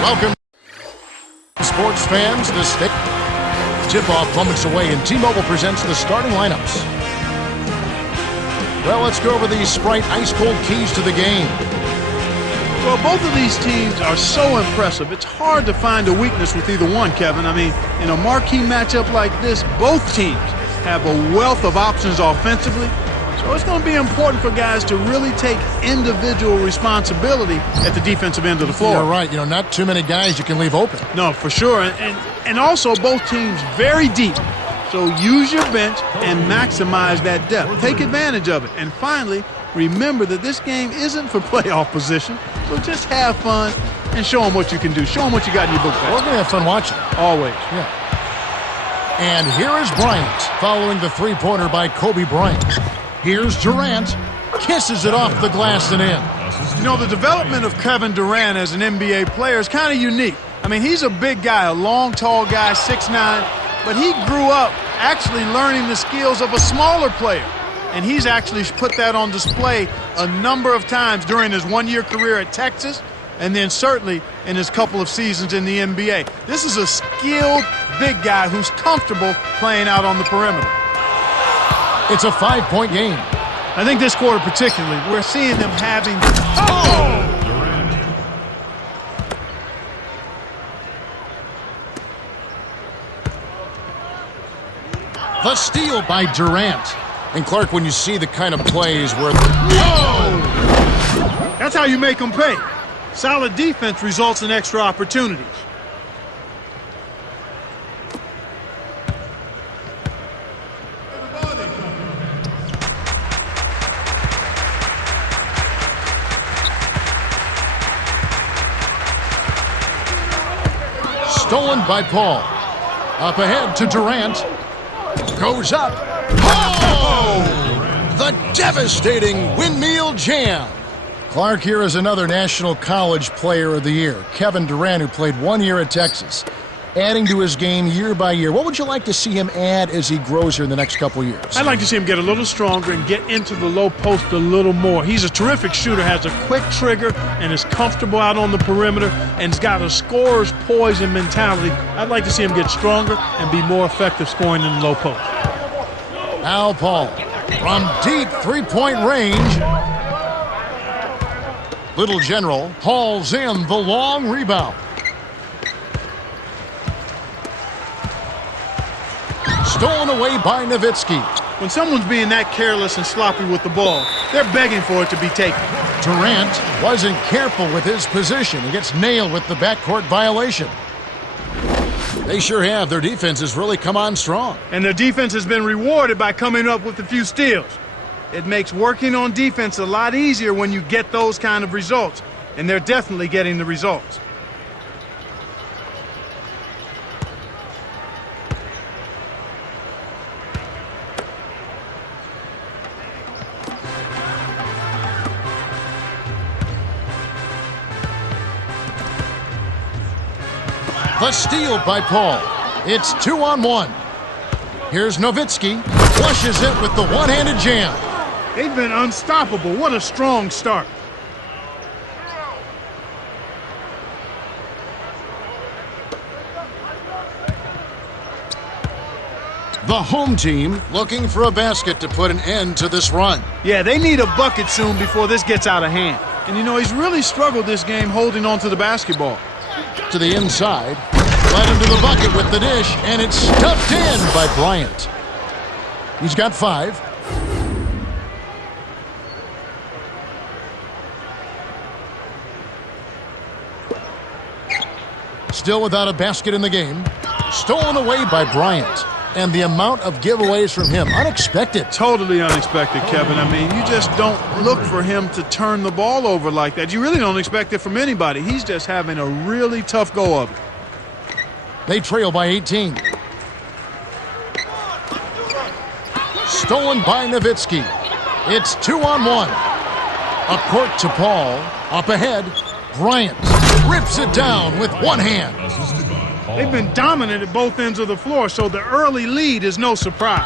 Welcome, sports fans. The state tip-off moments away, and T-Mobile presents the starting lineups. Well, let's go over these Sprite ice-cold keys to the game. Well, both of these teams are so impressive. It's hard to find a weakness with either one, Kevin. I mean, in a marquee matchup like this, both teams have a wealth of options offensively. So it's going to be important for guys to really take individual responsibility at the defensive end of the floor. You're right. Not too many guys you can leave open. No, for sure. And also both teams very deep. So use your bench and maximize that depth. Take advantage of it. And finally, remember that this game isn't for playoff position. So just have fun and show them what you can do. Show them what you got in your book bag. We're going to have fun watching. Always. Yeah. And here is Bryant following the three-pointer by Kobe Bryant. Here's Durant. Kisses it off the glass and in. The development of Kevin Durant as an NBA player is kind of unique. I mean, he's a big guy, a long, tall guy, 6'9", but he grew up actually learning the skills of a smaller player. And he's actually put that on display a number of times during his one-year career at Texas, and then certainly in his couple of seasons in the NBA. This is a skilled big guy who's comfortable playing out on the perimeter. It's a 5-point game. I think this quarter particularly, we're seeing them having... The steal by Durant. And Clark, when you see the kind of plays where... That's how you make them pay. Solid defense results in extra opportunities. Stolen by Paul. Up ahead to Durant. Goes up. Oh! The devastating windmill jam. Clark, here is another National College Player of the Year, Kevin Durant, who played 1 year at Texas, adding to his game year by year. What would you like to see him add as he grows here in the next couple years? I'd like to see him get a little stronger and get into the low post a little more. He's a terrific shooter, has a quick trigger, and is comfortable out on the perimeter, and has got a scorer's poise and mentality. I'd like to see him get stronger and be more effective scoring in the low post. Now Paul, from deep three-point range. Little General hauls in the long rebound. Stolen away by Nowitzki. When someone's being that careless and sloppy with the ball, they're begging for it to be taken. Durant wasn't careful with his position and gets nailed with the backcourt violation. They sure have. Their defense has really come on strong. And their defense has been rewarded by coming up with a few steals. It makes working on defense a lot easier when you get those kind of results. And they're definitely getting the results. The steal by Paul. It's 2-on-1. Here's Nowitzki. Flushes it with the one-handed jam. They've been unstoppable. What a strong start. The home team looking for a basket to put an end to this run. Yeah, they need a bucket soon before this gets out of hand. And he's really struggled this game holding on to the basketball. To the inside. Led him to the bucket with the dish, and it's stuffed in by Bryant. He's got 5. Still without a basket in the game. Stolen away by Bryant. And the amount of giveaways from him, unexpected. Totally unexpected, Kevin. I mean, you just don't look for him to turn the ball over like that. You really don't expect it from anybody. He's just having a really tough go of it. They trail by 18. Stolen by Nowitzki. It's 2-on-1. Up court to Paul. Up ahead, Bryant rips it down with one hand. They've been dominant at both ends of the floor, so the early lead is no surprise.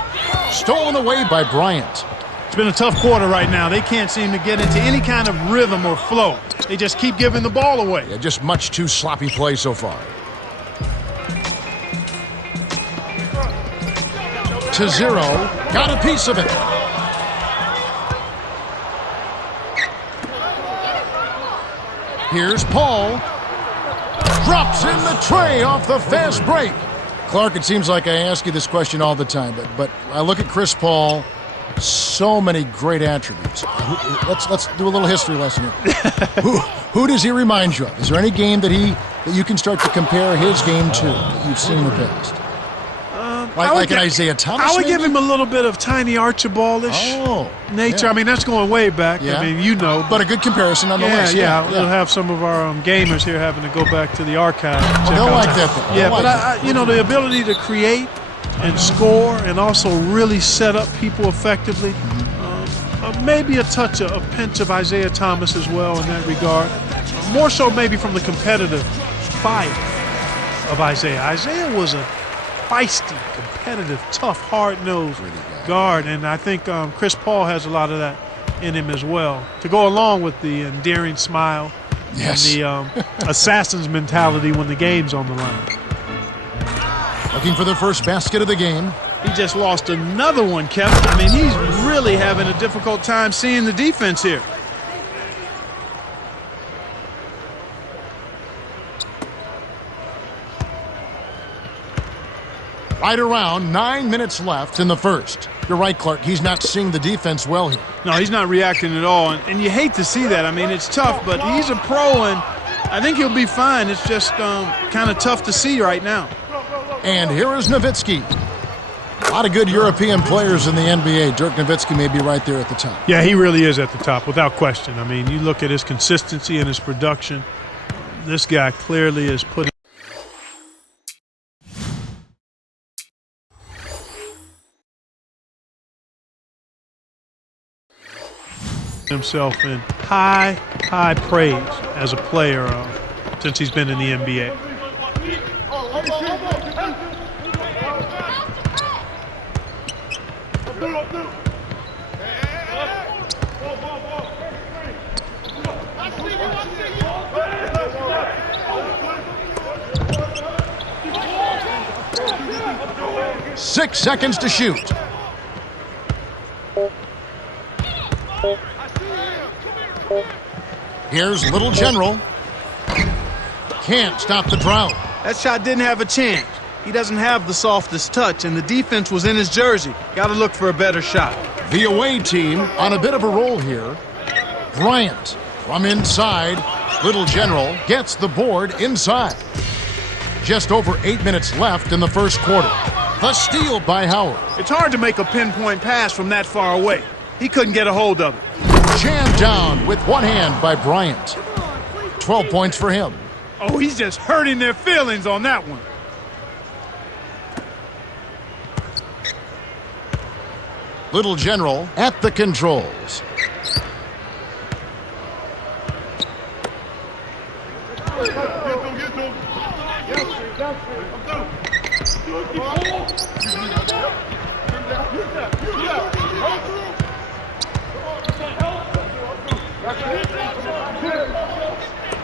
Stolen away by Bryant. It's been a tough quarter right now. They can't seem to get into any kind of rhythm or flow. They just keep giving the ball away. Yeah, just much too sloppy play so far. To 0. Got a piece of it. Here's Paul. Drops in the tray off the fast break. Clark, it seems like I ask you this question all the time, but I look at Chris Paul, so many great attributes. Let's do a little history lesson here. Who does he remind you of? Is there any game that you can start to compare his game to that you've seen in the past? Like an Isaiah Thomas? I would give him a little bit of Tiny Archibald-ish nature. Yeah. I mean, that's going way back. Yeah. I mean, you know. But a good comparison nonetheless. Yeah. We'll have some of our gamers here having to go back to the archive. They'll like that, though. Yeah, but the ability to create and score and also really set up people effectively. Maybe a pinch of Isaiah Thomas as well in that regard. More so maybe from the competitive fire of Isaiah. Isaiah was a feisty, competitive, tough, hard-nosed guard, and I think Chris Paul has a lot of that in him as well, to go along with the endearing smile and the assassin's mentality when the game's on the line. Looking for the first basket of the game. He just lost another one, Kevin. I mean, he's really having a difficult time seeing the defense here. Right around 9 minutes left in the first. You're right, Clark. He's not seeing the defense well here. No, he's not reacting at all, and you hate to see that. I mean, it's tough, but he's a pro, and I think he'll be fine. It's just kind of tough to see right now. And here is Nowitzki. A lot of good European players in the NBA. Dirk Nowitzki may be right there at the top. Yeah, he really is at the top, without question. I mean, you look at his consistency and his production. This guy clearly is putting himself in high praise as a player since he's been in the NBA. Six seconds to shoot. Here's Little General. Can't stop the drought. That shot didn't have a chance. He doesn't have the softest touch, and the defense was in his jersey. Got to look for a better shot. The away team on a bit of a roll here. Bryant from inside. Little General gets the board inside. Just over 8 minutes left in the first quarter. The steal by Howard. It's hard to make a pinpoint pass from that far away. He couldn't get a hold of it. Jammed down with one hand by Bryant. 12 points for him. Oh, he's just hurting their feelings on that one. Little General at the controls.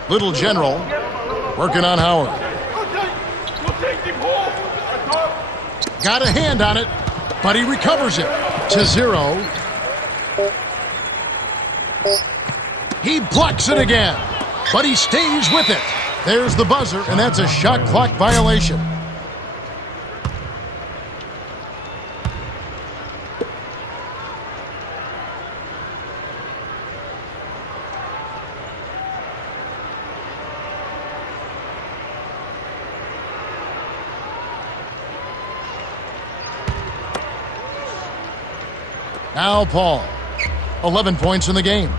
Little General working on Howard. Got a hand on it, but he recovers it to 0. He blocks it again, but he stays with it. There's the buzzer, and that's a shot clock violation. Now Paul, 11 points in the game.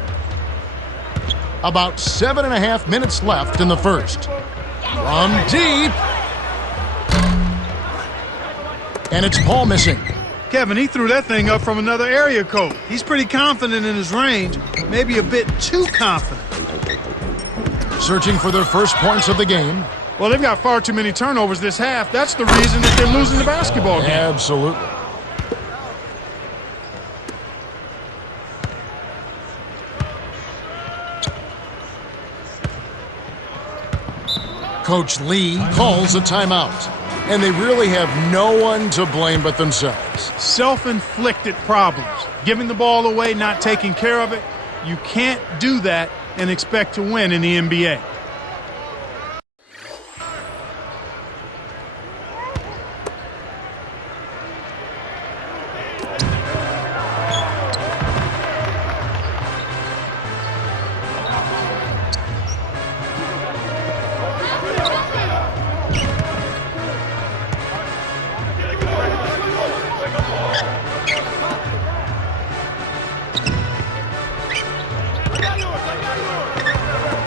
About 7.5 minutes left in the first. From deep. And it's Paul missing. Kevin, he threw that thing up from another area code. He's pretty confident in his range, maybe a bit too confident. Searching for their first points of the game. Well, they've got far too many turnovers this half. That's the reason that they're losing the basketball game. Absolutely. Coach Lee calls a timeout, and they really have no one to blame but themselves. Self-inflicted problems. Giving the ball away, not taking care of it. You can't do that and expect to win in the NBA.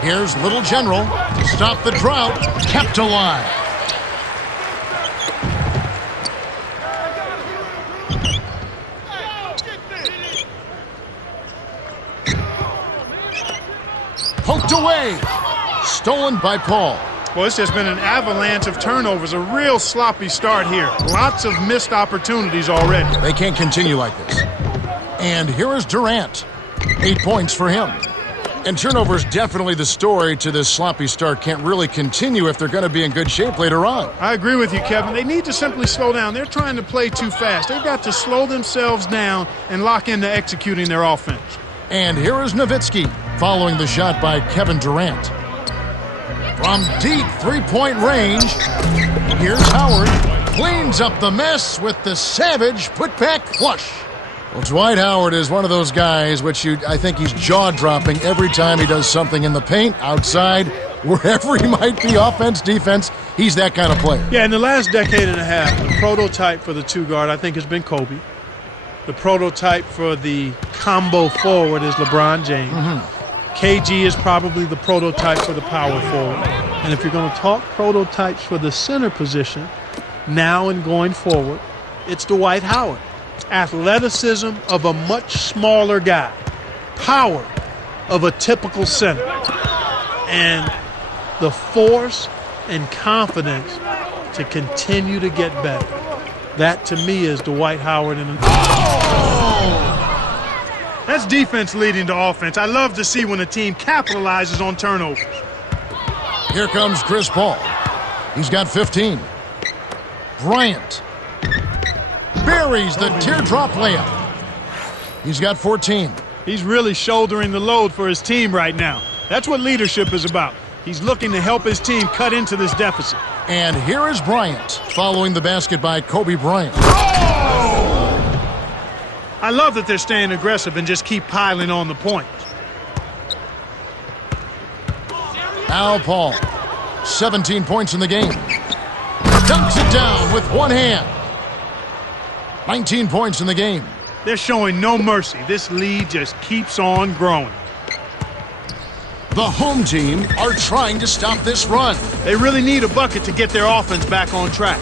Here's Little General to stop the drought, kept alive. Poked away. Stolen by Paul. Well, it's just been an avalanche of turnovers, a real sloppy start here. Lots of missed opportunities already. They can't continue like this. And here is Durant. 8 points for him. And turnover's definitely the story to this sloppy start. Can't really continue if they're going to be in good shape later on. I agree with you, Kevin. They need to simply slow down. They're trying to play too fast. They've got to slow themselves down and lock into executing their offense. And here is Nowitzki following the shot by Kevin Durant. From deep three-point range, here's Howard. Cleans up the mess with the savage put-back flush. Well, Dwight Howard is one of those guys I think he's jaw-dropping every time he does something in the paint, outside, wherever he might be, offense, defense. He's that kind of player. Yeah, in the last decade and a half, the prototype for the two-guard, I think, has been Kobe. The prototype for the combo forward is LeBron James. KG is probably the prototype for the power forward. And if you're going to talk prototypes for the center position, now and going forward, it's Dwight Howard. Athleticism of a much smaller guy. Power of a typical center. And the force and confidence to continue to get better. That, to me, is Dwight Howard. That's defense leading to offense. I love to see when a team capitalizes on turnovers. Here comes Chris Paul. He's got 15. Bryant buries the teardrop layup. He's got 14. He's really shouldering the load for his team right now. That's what leadership is about. He's looking to help his team cut into this deficit. And here is Bryant following the basket by Kobe Bryant. I love that they're staying aggressive and just keep piling on the points. Al Paul, 17 points in the game. Dunks it down with one hand. 19 points in the game. They're showing no mercy. This lead just keeps on growing. The home team are trying to stop this run. They really need a bucket to get their offense back on track.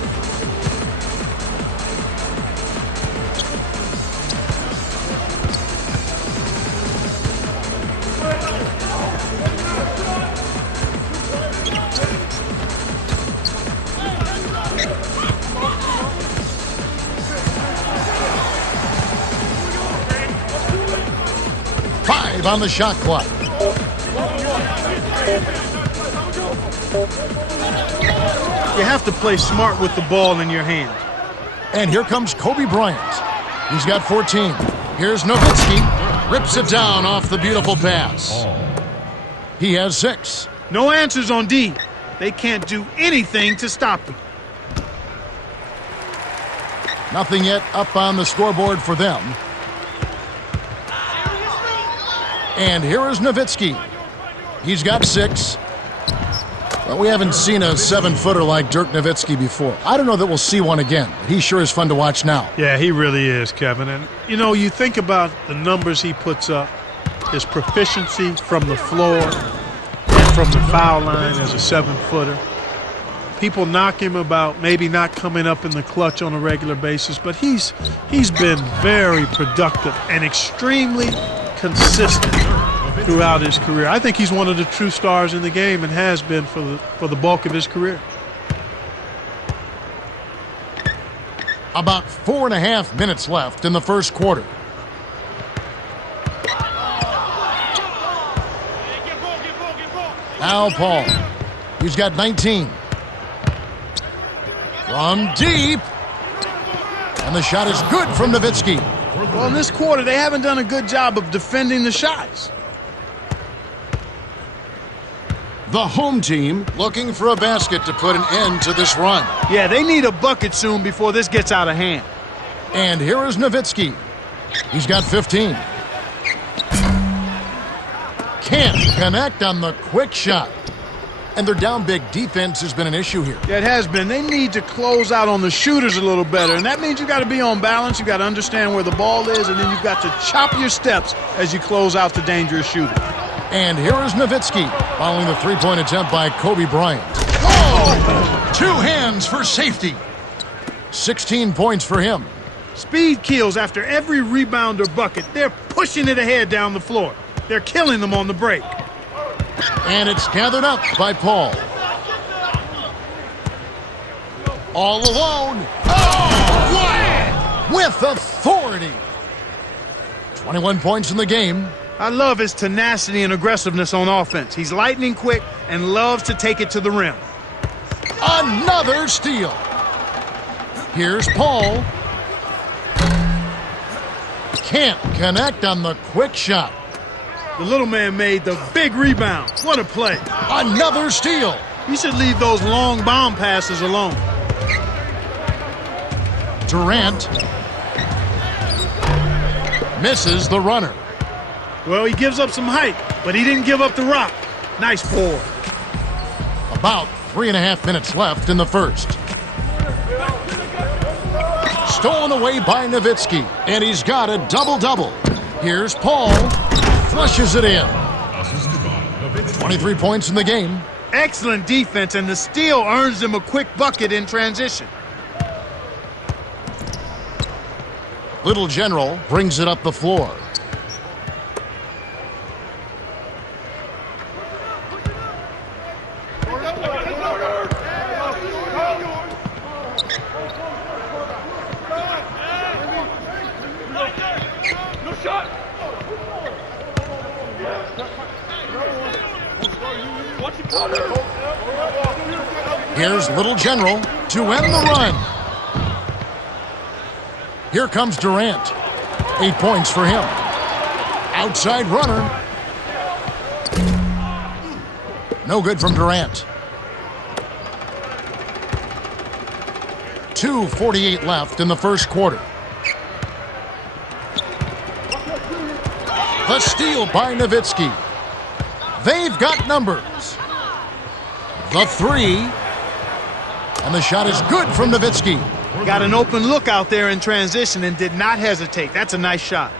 On the shot clock. You have to play smart with the ball in your hands. And here comes Kobe Bryant. He's got 14. Here's Nowitzki. Rips it down off the beautiful pass. He has 6. No answers on D. They can't do anything to stop him. Nothing yet up on the scoreboard for them. And here is Nowitzki. He's got 6. Well, we haven't seen a 7-footer like Dirk Nowitzki before. I don't know that we'll see one again, but he sure is fun to watch now. Yeah, he really is, Kevin. And, you know, you think about the numbers he puts up, his proficiency from the floor and from the foul line as a 7-footer. People knock him about maybe not coming up in the clutch on a regular basis, but he's been very productive and extremely consistent throughout his career. I think he's one of the true stars in the game and has been for the bulk of his career. About 4.5 minutes left in the first quarter. Al Paul He's got 19. From deep. And the shot is good from Nowitzki. Well, in this quarter, they haven't done a good job of defending the shots. The home team looking for a basket to put an end to this run. Yeah, they need a bucket soon before this gets out of hand. And here is Nowitzki. He's got 15. Can't connect on the quick shot. And their down big defense has been an issue here. Yeah, it has been. They need to close out on the shooters a little better, and that means you got to be on balance. You got to understand where the ball is, and then you've got to chop your steps as you close out the dangerous shooter. And here is Nowitzki following the three-point attempt by Kobe Bryant. Whoa! 2 hands for safety. 16 points for him. Speed kills after every rebound or bucket. They're pushing it ahead down the floor. They're killing them on the break. And it's gathered up by Paul. All alone. Oh, wow! With authority. 21 points in the game. I love his tenacity and aggressiveness on offense. He's lightning quick and loves to take it to the rim. Another steal. Here's Paul. Can't connect on the quick shot. The little man made the big rebound. What a play. Another steal. You should leave those long bomb passes alone. Durant misses the runner. Well, he gives up some height, but he didn't give up the rock. Nice board. About 3.5 minutes left in the first. Stolen away by Nowitzki, and he's got a double-double. Here's Paul. Flushes it in. 23 points in the game. Excellent defense, and the steal earns him a quick bucket in transition. Little General brings it up the floor. Here's Little General to end the run. Here comes Durant. 8 points for him. Outside runner. No good from Durant. 2:48 left in the first quarter. The steal by Nowitzki. They've got numbers. The three. And the shot is good from Nowitzki. Got an open look out there in transition and did not hesitate. That's a nice shot.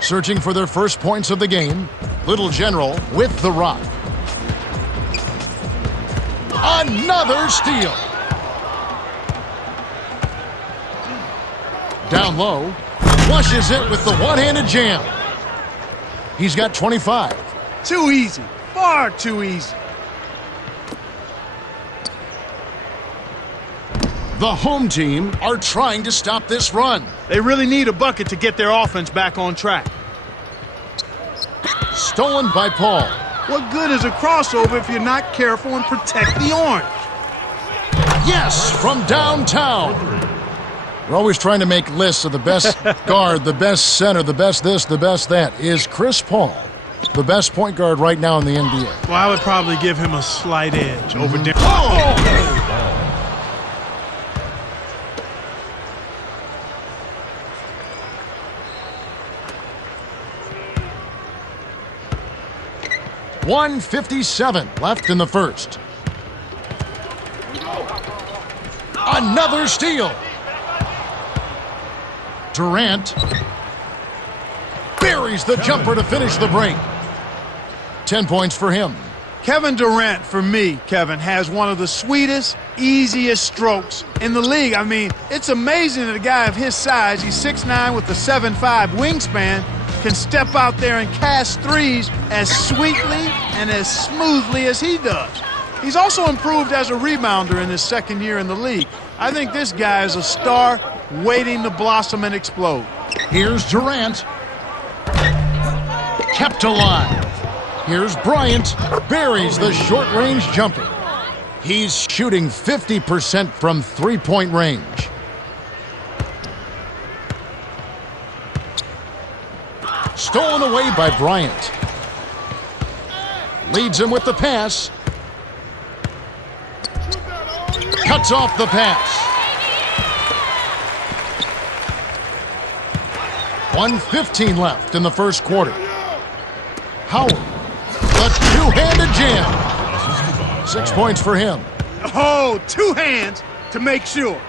Searching for their first points of the game. Little General with the rock. Another steal. Down low. Flushes it with the one-handed jam. He's got 25. Too easy. Far too easy. The home team are trying to stop this run. They really need a bucket to get their offense back on track. Stolen by Paul. What good is a crossover if you're not careful and protect the orange? Yes, from downtown. We're always trying to make lists of the best guard, the best center, the best this, the best that. Is Chris Paul the best point guard right now in the NBA? Well, I would probably give him a slight edge over Denver. Oh! 1:57 left in the first. Another steal. Durant buries the jumper to finish the break. 10 points for him. Kevin Durant, for me, Kevin, has one of the sweetest, easiest strokes in the league. I mean, it's amazing that a guy of his size, he's 6'9" with a 7'5" wingspan, can step out there and cast threes as sweetly and as smoothly as he does. He's also improved as a rebounder in his second year in the league. I think this guy is a star waiting to blossom and explode. Here's Durant. Kept alive. Here's Bryant. Buries the short-range jumper. He's shooting 50% from three-point range. Stolen away by Bryant. Leads him with the pass. Cuts off the pass. 1:15 left in the first quarter. Howard, the two-handed jam. 6 points for him. Oh, two hands to make sure.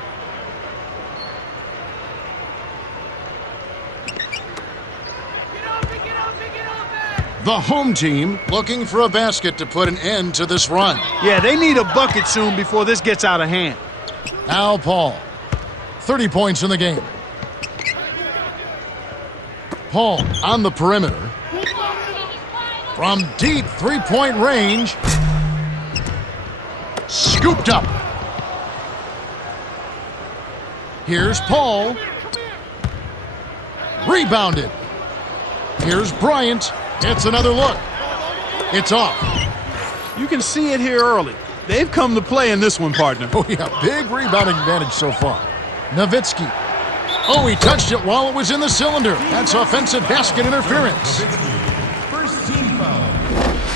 The home team looking for a basket to put an end to this run. Yeah, they need a bucket soon before this gets out of hand. Al Paul, 30 points in the game. Paul on the perimeter. From deep three-point range. Scooped up. Here's Paul. Rebounded. Here's Bryant. It's another look. It's off. You can see it here early. They've come to play in this one, partner. Oh, yeah, big rebounding advantage so far. Nowitzki. Oh, he touched it while it was in the cylinder. That's offensive basket interference. First team foul.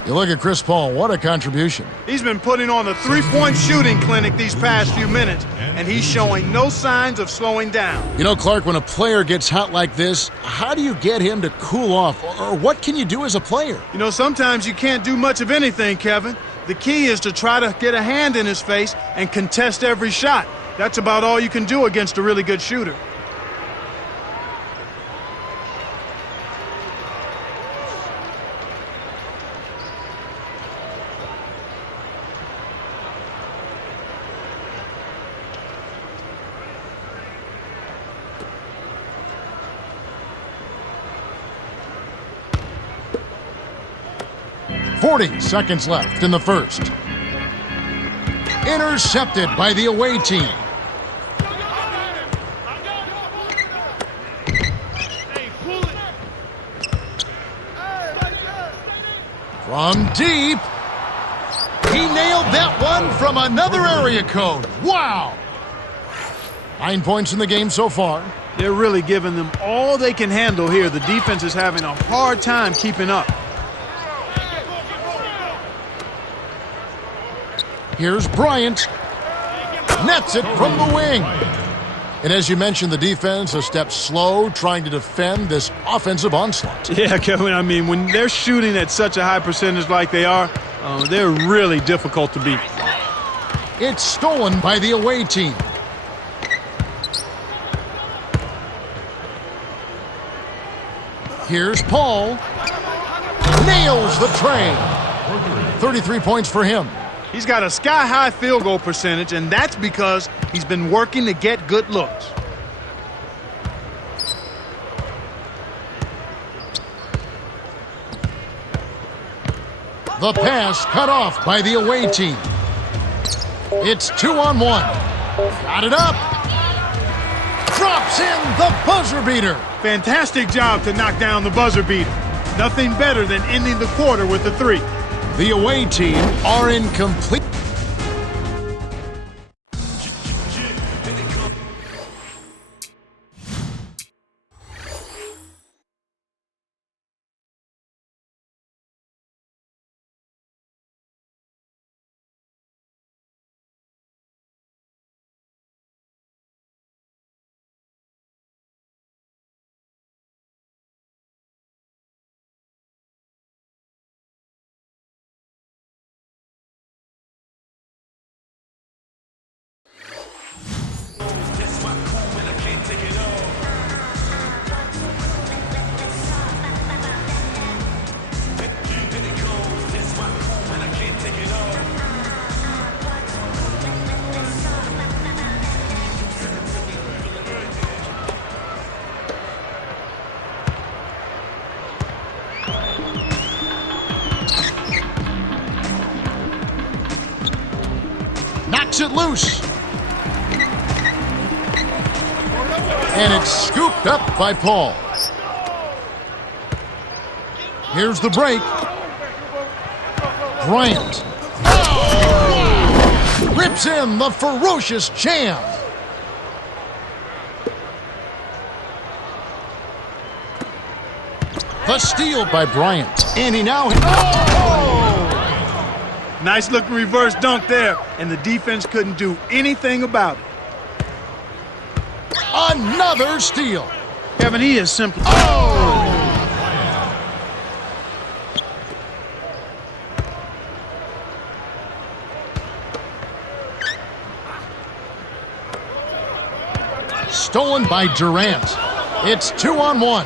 You look at Chris Paul, what a contribution. He's been putting on a three-point shooting clinic these past few minutes, and he's showing no signs of slowing down. You know, Clark, when a player gets hot like this, how do you get him to cool off? Or what can you do as a player? You know, sometimes you can't do much of anything, Kevin. The key is to try to get a hand in his face and contest every shot. That's about all you can do against a really good shooter. .40 seconds left in the first. Intercepted by the away team. From deep. He nailed that one from another area code. Wow! 9 points in the game so far. They're really giving them all they can handle here. The defense is having a hard time keeping up. Here's Bryant. Nets it from the wing. And as you mentioned, the defense a step slow trying to defend this offensive onslaught. Yeah, Kevin, I mean, when they're shooting at such a high percentage like they are, they're really difficult to beat. It's stolen by the away team. Here's Paul. Nails the tray. 33 points for him. He's got a sky-high field goal percentage, and that's because he's been working to get good looks. The pass cut off by the away team. It's 2-on-1. Got it up. Drops in the buzzer beater. Fantastic job to knock down the buzzer beater. Nothing better than ending the quarter with a three. The away team are in complete. Knocks it loose. And it's scooped up by Paul. Here's the break. Bryant. Oh! Rips in the ferocious jam. The steal by Bryant. And he now... Oh! Nice looking reverse dunk there, and the defense couldn't do anything about it. Another steal. Kevin, he is simply... Stolen by Durant. It's 2-on-1.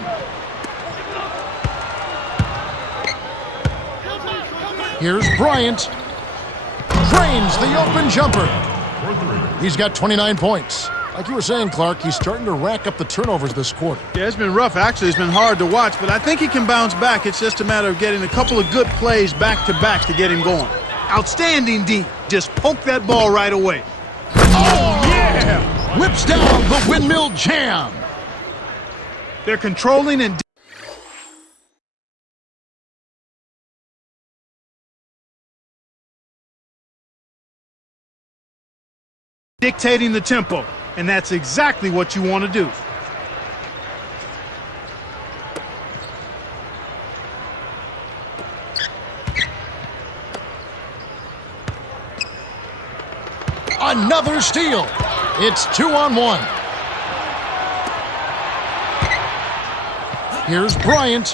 Here's Bryant. Drains the open jumper. He's got 29 points. Like you were saying, Clark, he's starting to rack up the turnovers this quarter. Yeah, it's been rough. Actually, it's been hard to watch, but I think he can bounce back. It's just a matter of getting a couple of good plays back-to-back to get him going. Outstanding D. Just poke that ball right away. Oh, yeah! Whips down the windmill jam. They're controlling and dictating the tempo, and that's exactly what you want to do. Another steal. It's 2-on-1. Here's Bryant.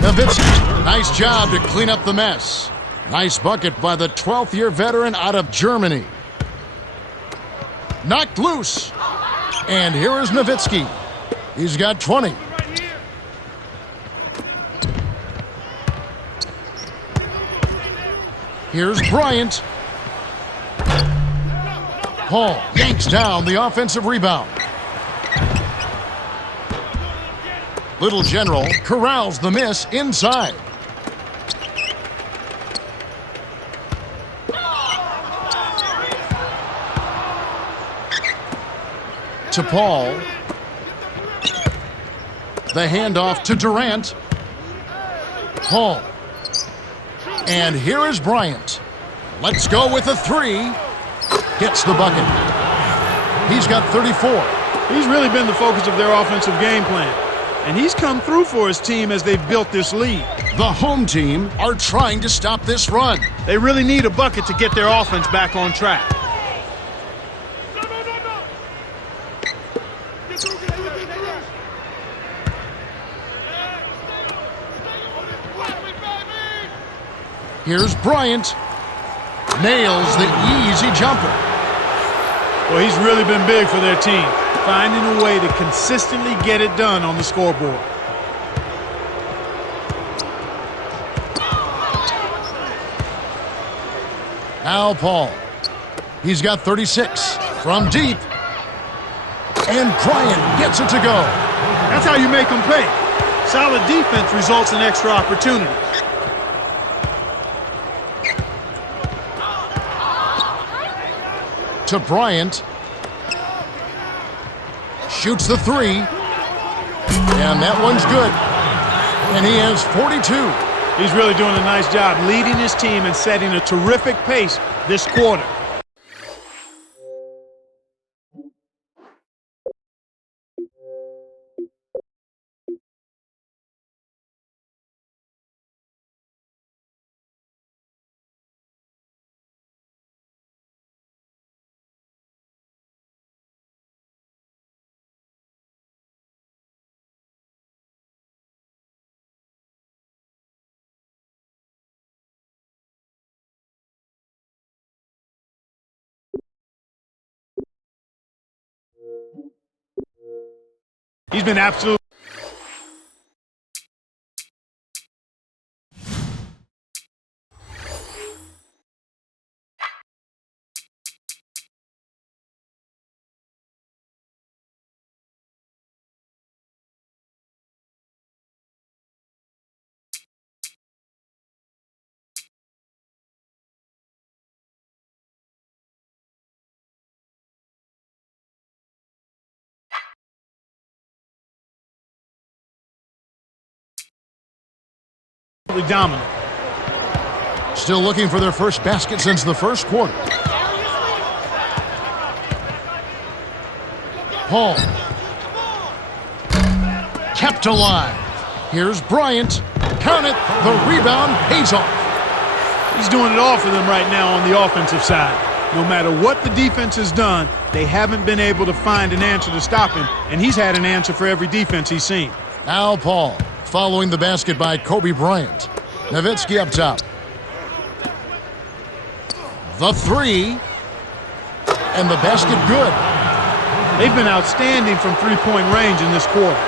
Nowitzki. Nice job to clean up the mess. Nice bucket by the 12th-year veteran out of Germany. Knocked loose. And here is Nowitzki. He's got 20. Here's Bryant. Hall yanks down the offensive rebound. Little General corrals the miss inside. To Paul. The handoff to Durant. Paul. And here is Bryant. Let's go with a three. Gets the bucket. He's got 34. He's really been the focus of their offensive game plan. And he's come through for his team as they've built this lead. The home team are trying to stop this run. They really need a bucket to get their offense back on track. Here's Bryant. Nails the easy jumper. Well, he's really been big for their team, finding a way to consistently get it done on the scoreboard. Now Paul. He's got 36 from deep. And Bryant gets it to go. That's how you make them pay. Solid defense results in extra opportunities. To Bryant. Shoots the three. And that one's good. And he has 42. He's really doing a nice job leading his team and setting a terrific pace this quarter. He's been absolutely Dominant. Still looking for their first basket since the first quarter. Paul. Kept alive. Here's Bryant. Count it. The rebound pays off. He's doing it all for them right now on the offensive side. No matter what the defense has done, they haven't been able to find an answer to stop him, and he's had an answer for every defense he's seen. Now Paul, following the basket by Kobe Bryant. Nowitzki up top. The three. And the basket good. They've been outstanding from three-point range in this quarter.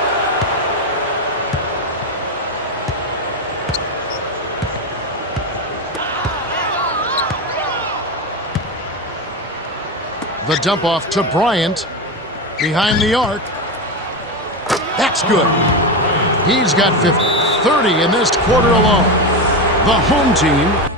The dump off to Bryant. Behind the arc. That's good. He's got 50. 30 in this quarter alone. The home team.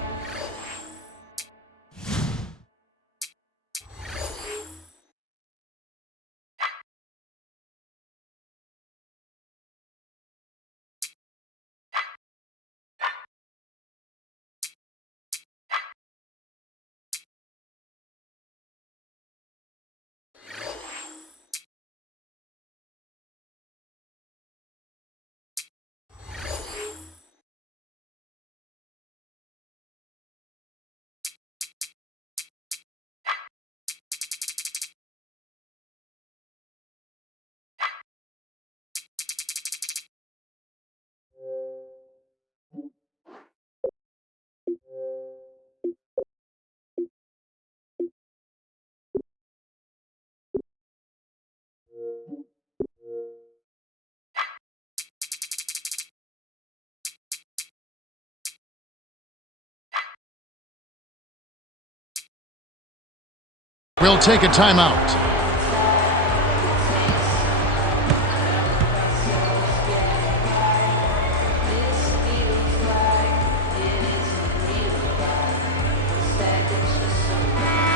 We'll take a timeout.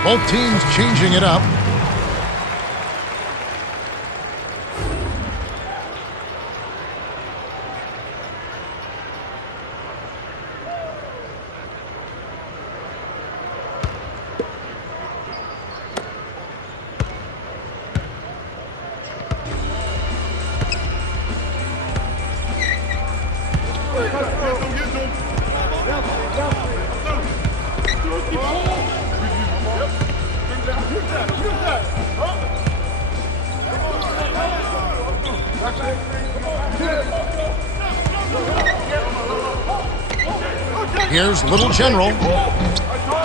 Both teams changing it up. Here's Little General.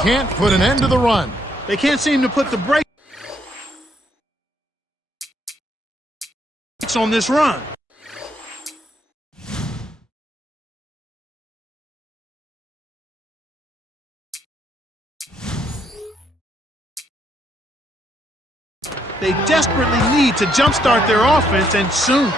Can't put an end to the run. They can't seem to put the brakes on this run. They desperately need to jumpstart their offense, and soon.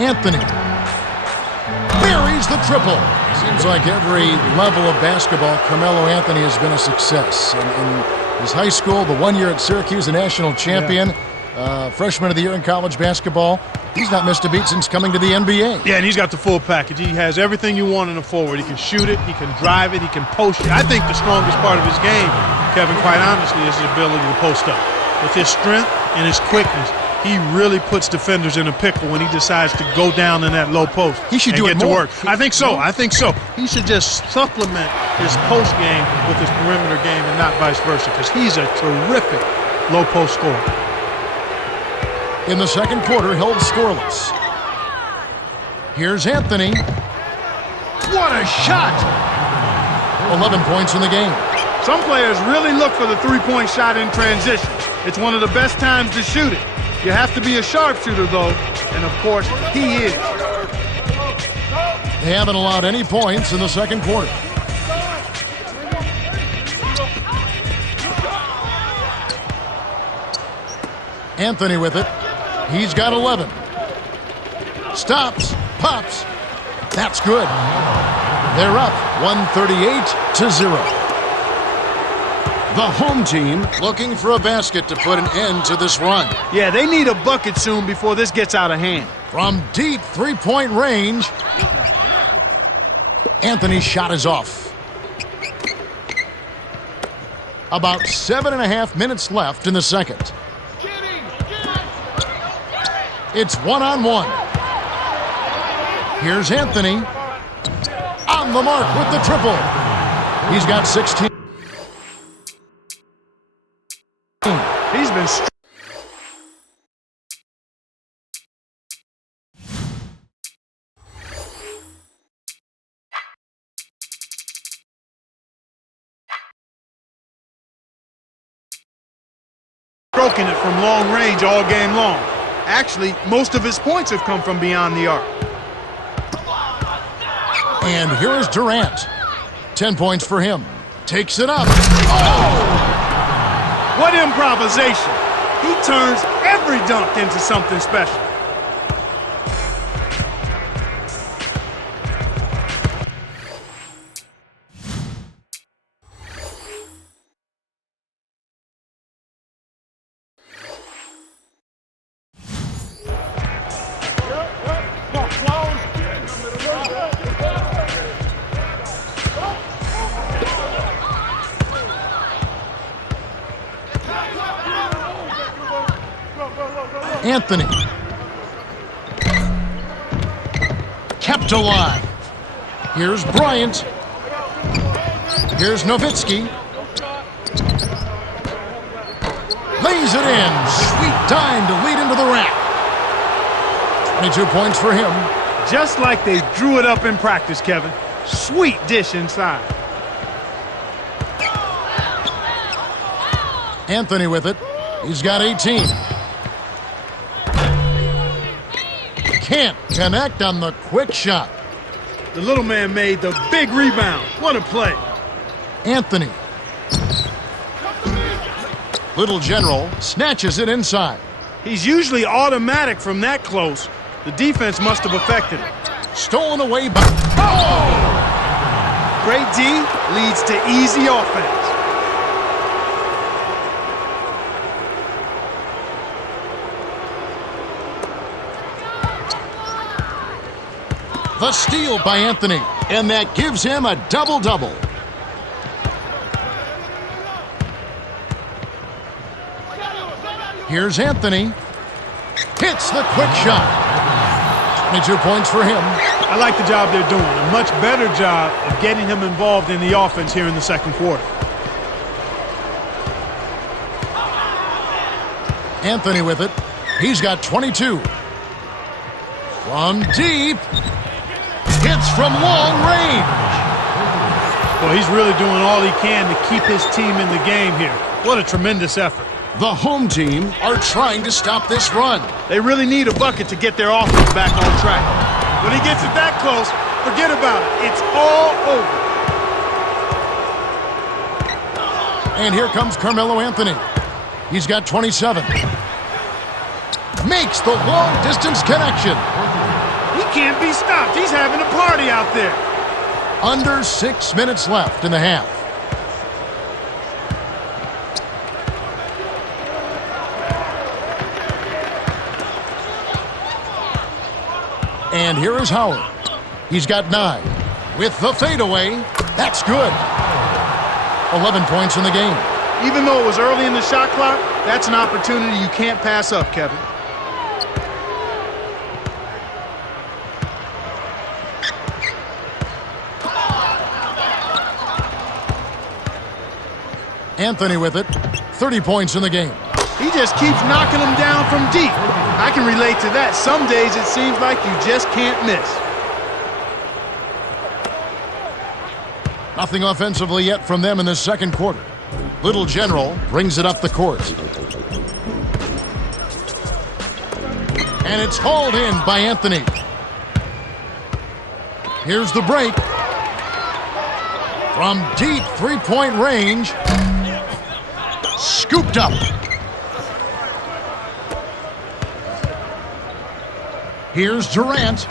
Anthony buries the triple. Seems like every level of basketball, Carmelo Anthony has been a success. In his high school, the 1 year at Syracuse, a national champion, freshman of the year in college basketball. He's not missed a beat since coming to the NBA. Yeah, and he's got the full package. He has everything you want in a forward. He can shoot it, he can drive it, he can post it. I think the strongest part of his game, Kevin, quite honestly, is his ability to post up. With his strength and his quickness, he really puts defenders in a pickle when he decides to go down in that low post. He should do it get more. to work. I think so. He should just supplement his post game with his perimeter game and not vice versa, because he's a terrific low post scorer. In the second quarter, held scoreless. Here's Anthony. What a shot! 11 points in the game. Some players really look for the three-point shot in transition. It's one of the best times to shoot it. You have to be a sharpshooter, though, and of course, he is. They haven't allowed any points in the second quarter. Anthony with it. He's got 11. Stops, pops. That's good. They're up 138-0. The home team looking for a basket to put an end to this run. Yeah, they need a bucket soon before this gets out of hand. From deep three-point range, Anthony's shot is off. About 7.5 minutes left in the second. It's one-on-one. Here's Anthony. On the mark with the triple. He's got 16. He's been stroking it from long range all game long. Actually, most of his points have come from beyond the arc. And here is Durant. 10 points for him. Takes it up. Oh! What improvisation! He turns every dunk into something special. Anthony. Kept alive. Here's Bryant. Here's Nowitzki. Lays it in. Sweet time to lead into the rack. 22 points for him. Just like they drew it up in practice, Kevin. Sweet dish inside. Anthony with it. He's got 18. Can't connect on the quick shot. The little man made the big rebound. What a play. Anthony. Little General snatches it inside. He's usually automatic from that close. The defense must have affected him. Stolen away by... Oh! Great D leads to easy offense. The steal by Anthony, and that gives him a double-double. Here's Anthony. Hits the quick shot. 22 points for him. I like the job they're doing. A much better job of getting him involved in the offense here in the second quarter. Anthony with it. He's got 22. From deep. Hits from long range. Well, he's really doing all he can to keep his team in the game here. What a tremendous effort. The home team are trying to stop this run. They really need a bucket to get their offense back on track. When he gets it that close, forget about it. It's all over. And here comes Carmelo Anthony. He's got 27. Makes the long-distance connection. He can't be stopped. He's having a party out there. Under 6 minutes left in the half. And here is Howard. He's got 9. With the fadeaway, that's good. 11 points in the game. Even though it was early in the shot clock, that's an opportunity you can't pass up, Kevin. Anthony with it. 30 points in the game. He just keeps knocking them down from deep. I can relate to that. Some days it seems like you just can't miss. Nothing offensively yet from them in the second quarter. Little General brings it up the court. And it's hauled in by Anthony. Here's the break. From deep three-point range. Scooped up. Here's Durant.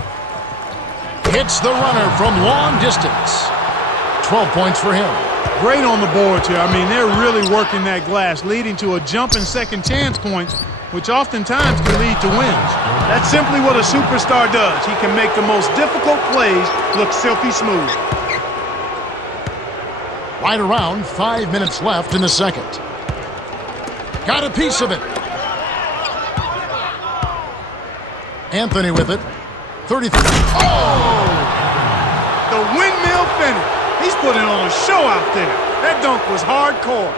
Hits the runner from long distance. 12 points for him. Great on the boards here. I mean, they're really working that glass, leading to a jumping second chance points, which oftentimes can lead to wins. That's simply what a superstar does. He can make the most difficult plays look silky smooth. Right around 5 minutes left in the second. Got a piece of it. Anthony with it. 33. Oh! The windmill finish. He's putting on a show out there. That dunk was hardcore.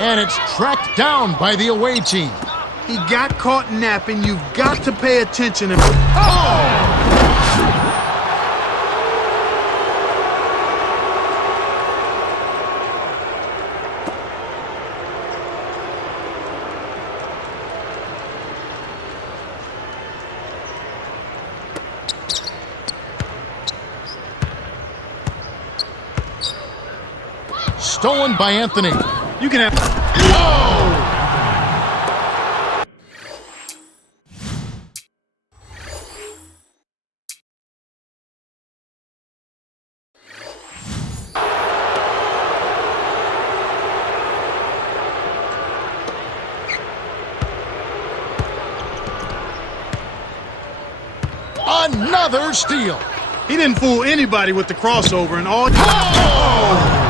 And it's tracked down by the away team. He got caught napping. You've got to pay attention. Oh! Stolen by Anthony. You can have... Oh! Another steal. He didn't fool anybody with the crossover and all... Oh!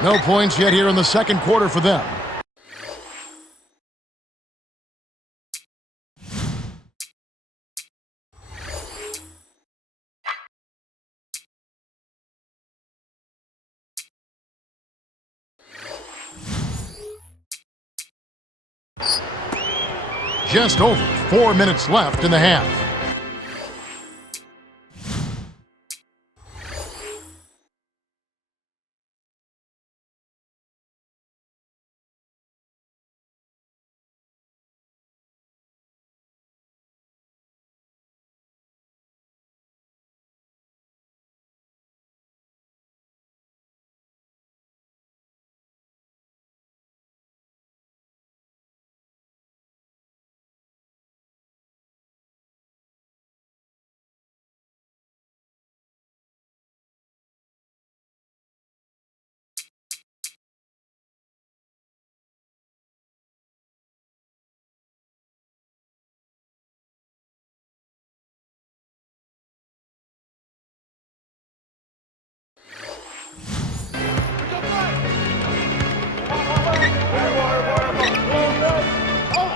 No points yet here in the second quarter for them. Just over 4 minutes left in the half.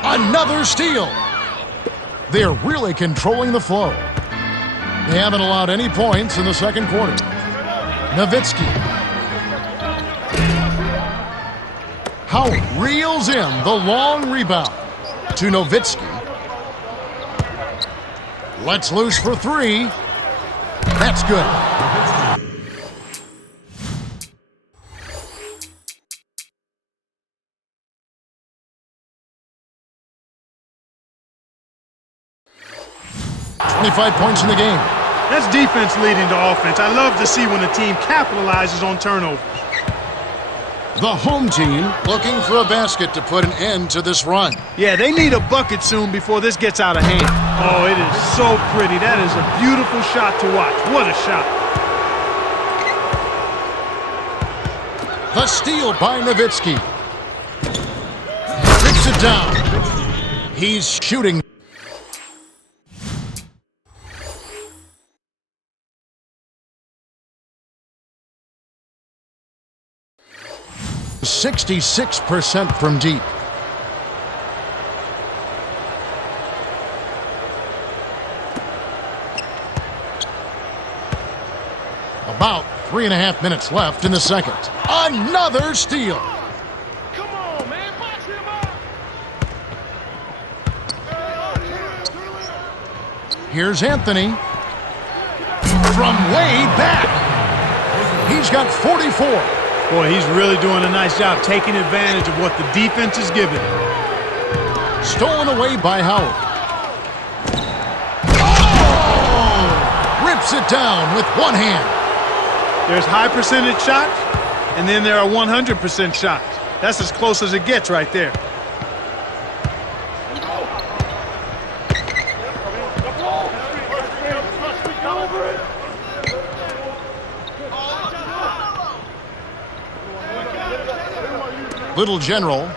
Another steal. They're really controlling the flow. They haven't allowed any points in the second quarter. Nowitzki. Howard reels in the long rebound to Nowitzki. Lets loose for three. That's good. 25 points in the game. That's defense leading to offense. I love to see when a team capitalizes on turnovers. The home team looking for a basket to put an end to this run. Yeah, they need a bucket soon before this gets out of hand. Oh, it is so pretty. That is a beautiful shot to watch. What a shot. The steal by Nowitzki. Rips it down. He's shooting. .66% from deep. About 3.5 minutes left in the second. Another steal. Come on, man. Box him up. Here's Anthony. From way back. He's got 44. Boy, he's really doing a nice job taking advantage of what the defense is giving him. Stolen away by Howard. Oh! Rips it down with one hand. There's high percentage shots, and then there are 100% shots. That's as close as it gets right there. Little General.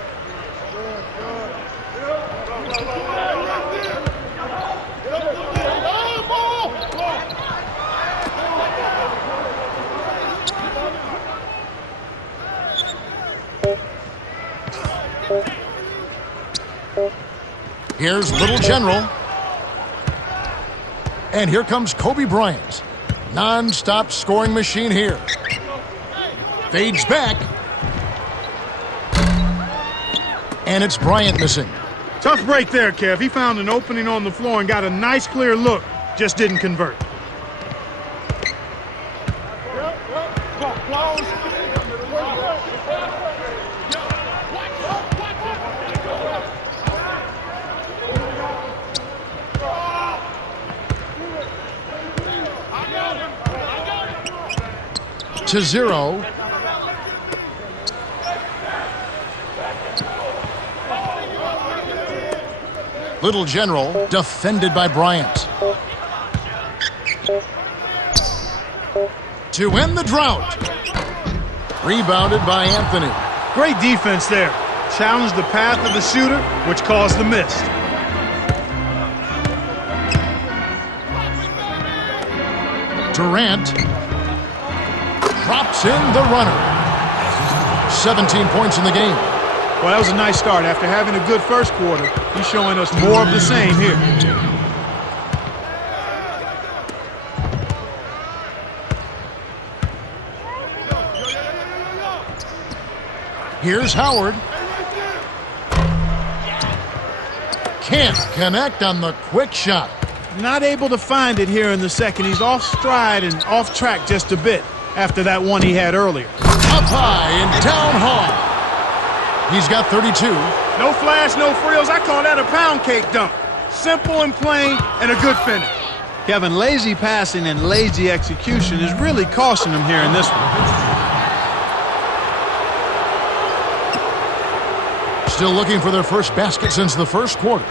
Here's Little General. And here comes Kobe Bryant. Non-stop scoring machine here. Fades back. And it's Bryant missing. Tough break there, Kev. He found an opening on the floor and got a nice clear look. Just didn't convert. To 0. Little General defended by Bryant. To end the drought. Rebounded by Anthony. Great defense there. Challenged the path of the shooter, which caused the miss. Durant drops in the runner. 17 points in the game. Well, that was a nice start. After having a good first quarter, he's showing us more of the same here. Here's Howard. Can't connect on the quick shot. Not able to find it here in the second. He's off stride and off track just a bit after that one he had earlier. Up high and down hard. He's got 32. No flash, no frills. I call that a pound cake dunk. Simple and plain and a good finish. Kevin, lazy passing and lazy execution is really costing him here in this one. Still looking for their first basket since the first quarter.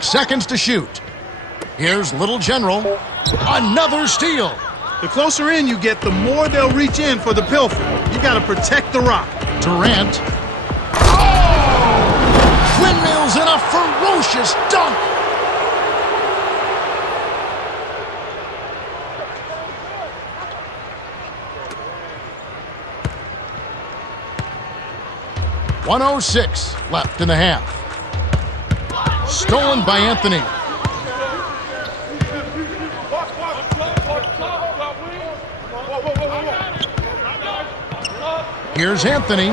Seconds to shoot. Here's Little General. Another steal. The closer in you get, the more they'll reach in for the pilfer. You got to protect the rock. Durant. Oh! Windmills and a ferocious dunk. .106 left in the half. Stolen by Anthony. Here's Anthony.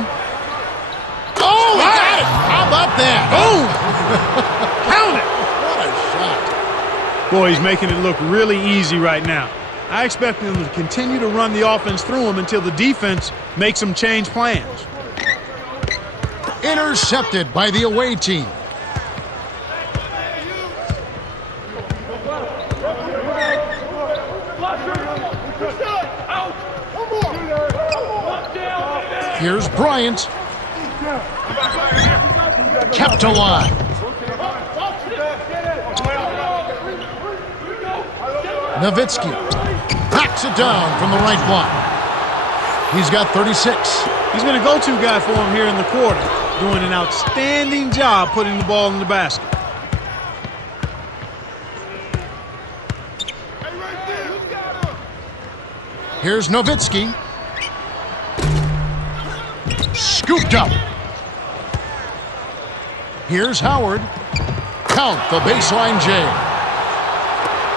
Oh, he got it! How about that? Boom! Count it! What a shot. Boy, he's making it look really easy right now. I expect him to continue to run the offense through him until the defense makes him change plans. Intercepted by the away team. Here's Bryant. Kept alive. Nowitzki backs it down from the right block. He's got 36. He's been a go-to guy for him here in the quarter, doing an outstanding job putting the ball in the basket. Here's Nowitzki. Scooped up. Here's Howard. Count the baseline J.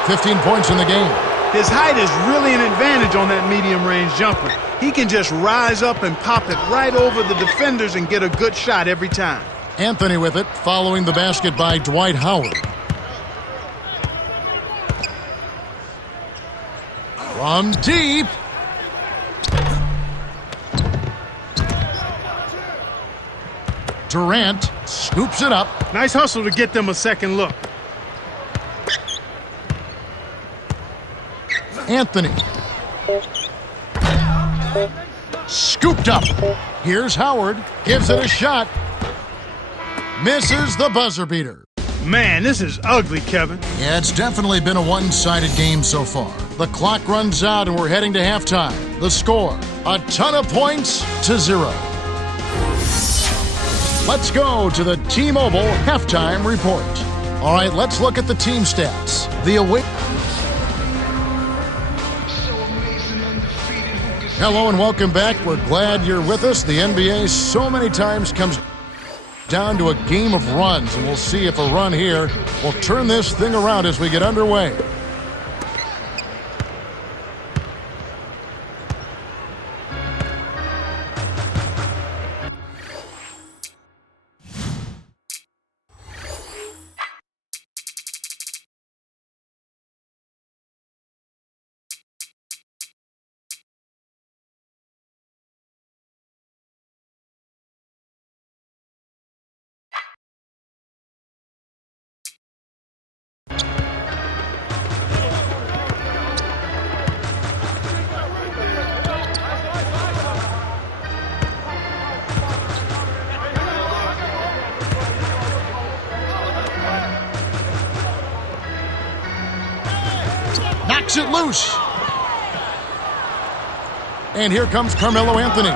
15 points in the game. His height is really an advantage on that medium-range jumper. He can just rise up and pop it right over the defenders and get a good shot every time. Anthony with it, following the basket by Dwight Howard. From deep. Durant scoops it up. Nice hustle to get them a second look. Anthony. Scooped up. Here's Howard. Gives it a shot. Misses the buzzer beater. Man, this is ugly, Kevin. Yeah, it's definitely been a one-sided game so far. The clock runs out and we're heading to halftime. The score, a ton of points to 0. Let's go to the T-Mobile halftime report. All right, let's look at the team stats. The away. Hello and welcome back. We're glad you're with us. The NBA so many times comes down to a game of runs, and we'll see if a run here will turn this thing around as we get underway. Knocks it loose. And here comes Carmelo Anthony.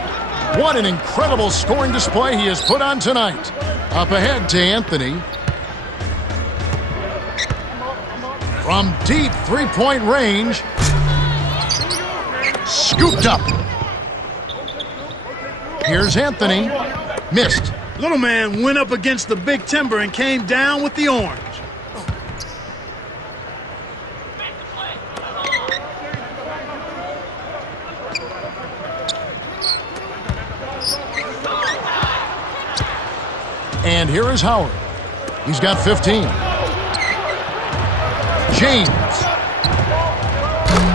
What an incredible scoring display he has put on tonight. Up ahead to Anthony. From deep three-point range. Scooped up. Here's Anthony. Missed. Little man went up against the big timber and came down with the orange. And here is Howard. He's got 15. James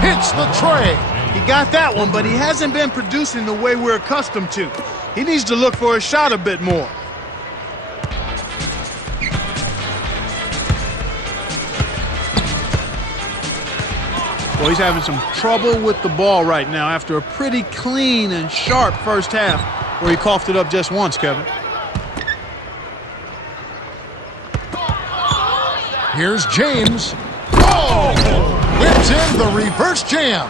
hits the tray. He got that one, but he hasn't been producing the way we're accustomed to. He needs to look for a shot a bit more. Well, he's having some trouble with the ball right now after a pretty clean and sharp first half where he coughed it up just once, Kevin. Here's James. Oh! Whips in the reverse jam.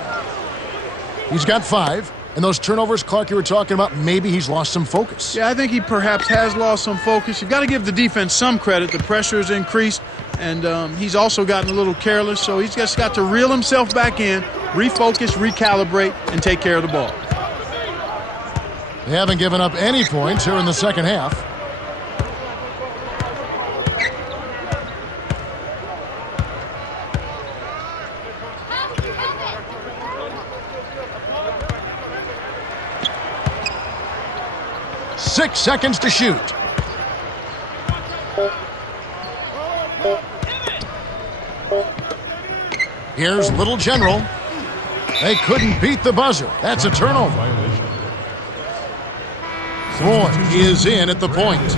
He's got 5. And those turnovers, Clark, you were talking about, maybe he's lost some focus. Yeah, I think he perhaps has lost some focus. You've got to give the defense some credit. The pressure has increased, and he's also gotten a little careless. So he's just got to reel himself back in, refocus, recalibrate, and take care of the ball. They haven't given up any points here in the second half. Six seconds to shoot. Here's Little General. They couldn't beat the buzzer. That's a turnover. Roy is in at the point.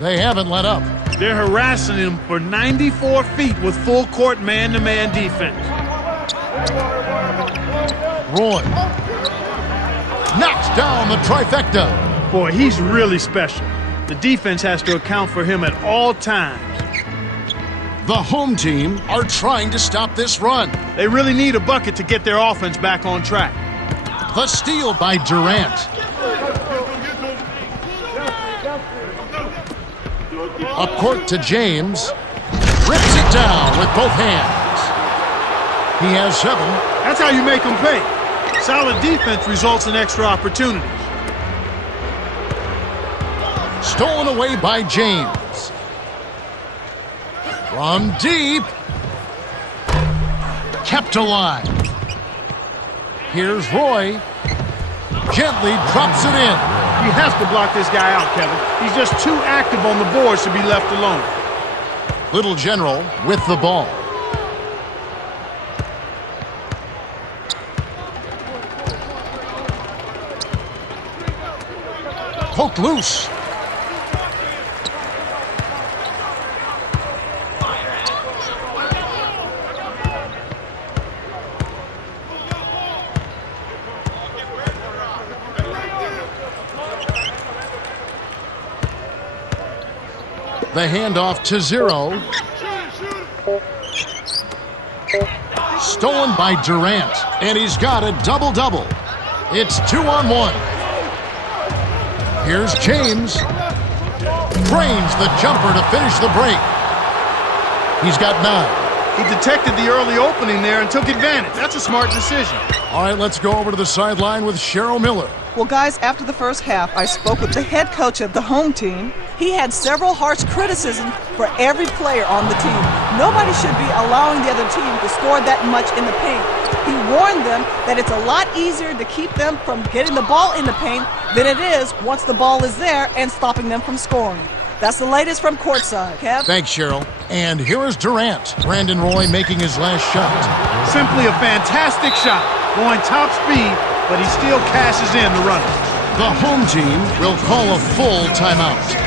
They haven't let up. They're harassing him for 94 feet with full court man-to-man defense. Roy knocks down the trifecta. Boy, he's really special. The defense has to account for him at all times. The home team are trying to stop this run. They really need a bucket to get their offense back on track. The steal by Durant. Up court to James. Rips it down with both hands. He has 7. That's how you make them pay. Solid defense results in extra opportunities. Stolen away by James. From deep. Kept alive. Here's Roy. Gently drops it in. He has to block this guy out, Kevin. He's just too active on the boards to be left alone. Little General with the ball. Poked loose. The handoff to 0. Stolen by Durant, and he's got a double-double. It's 2-on-1. Here's James. Drains the jumper to finish the break. He's got 9. He detected the early opening there and took advantage. That's a smart decision. All right, let's go over to the sideline with Cheryl Miller. Well, guys, after the first half, I spoke with the head coach of the home team. He had several harsh criticisms for every player on the team. Nobody should be allowing the other team to score that much in the paint. He warned them that it's a lot easier to keep them from getting the ball in the paint than it is once the ball is there and stopping them from scoring. That's the latest from courtside. Kev? Thanks, Cheryl. And here is Durant. Brandon Roy making his last shot. Simply a fantastic shot. Going top speed, but he still cashes in the runner. The home team will call a full timeout.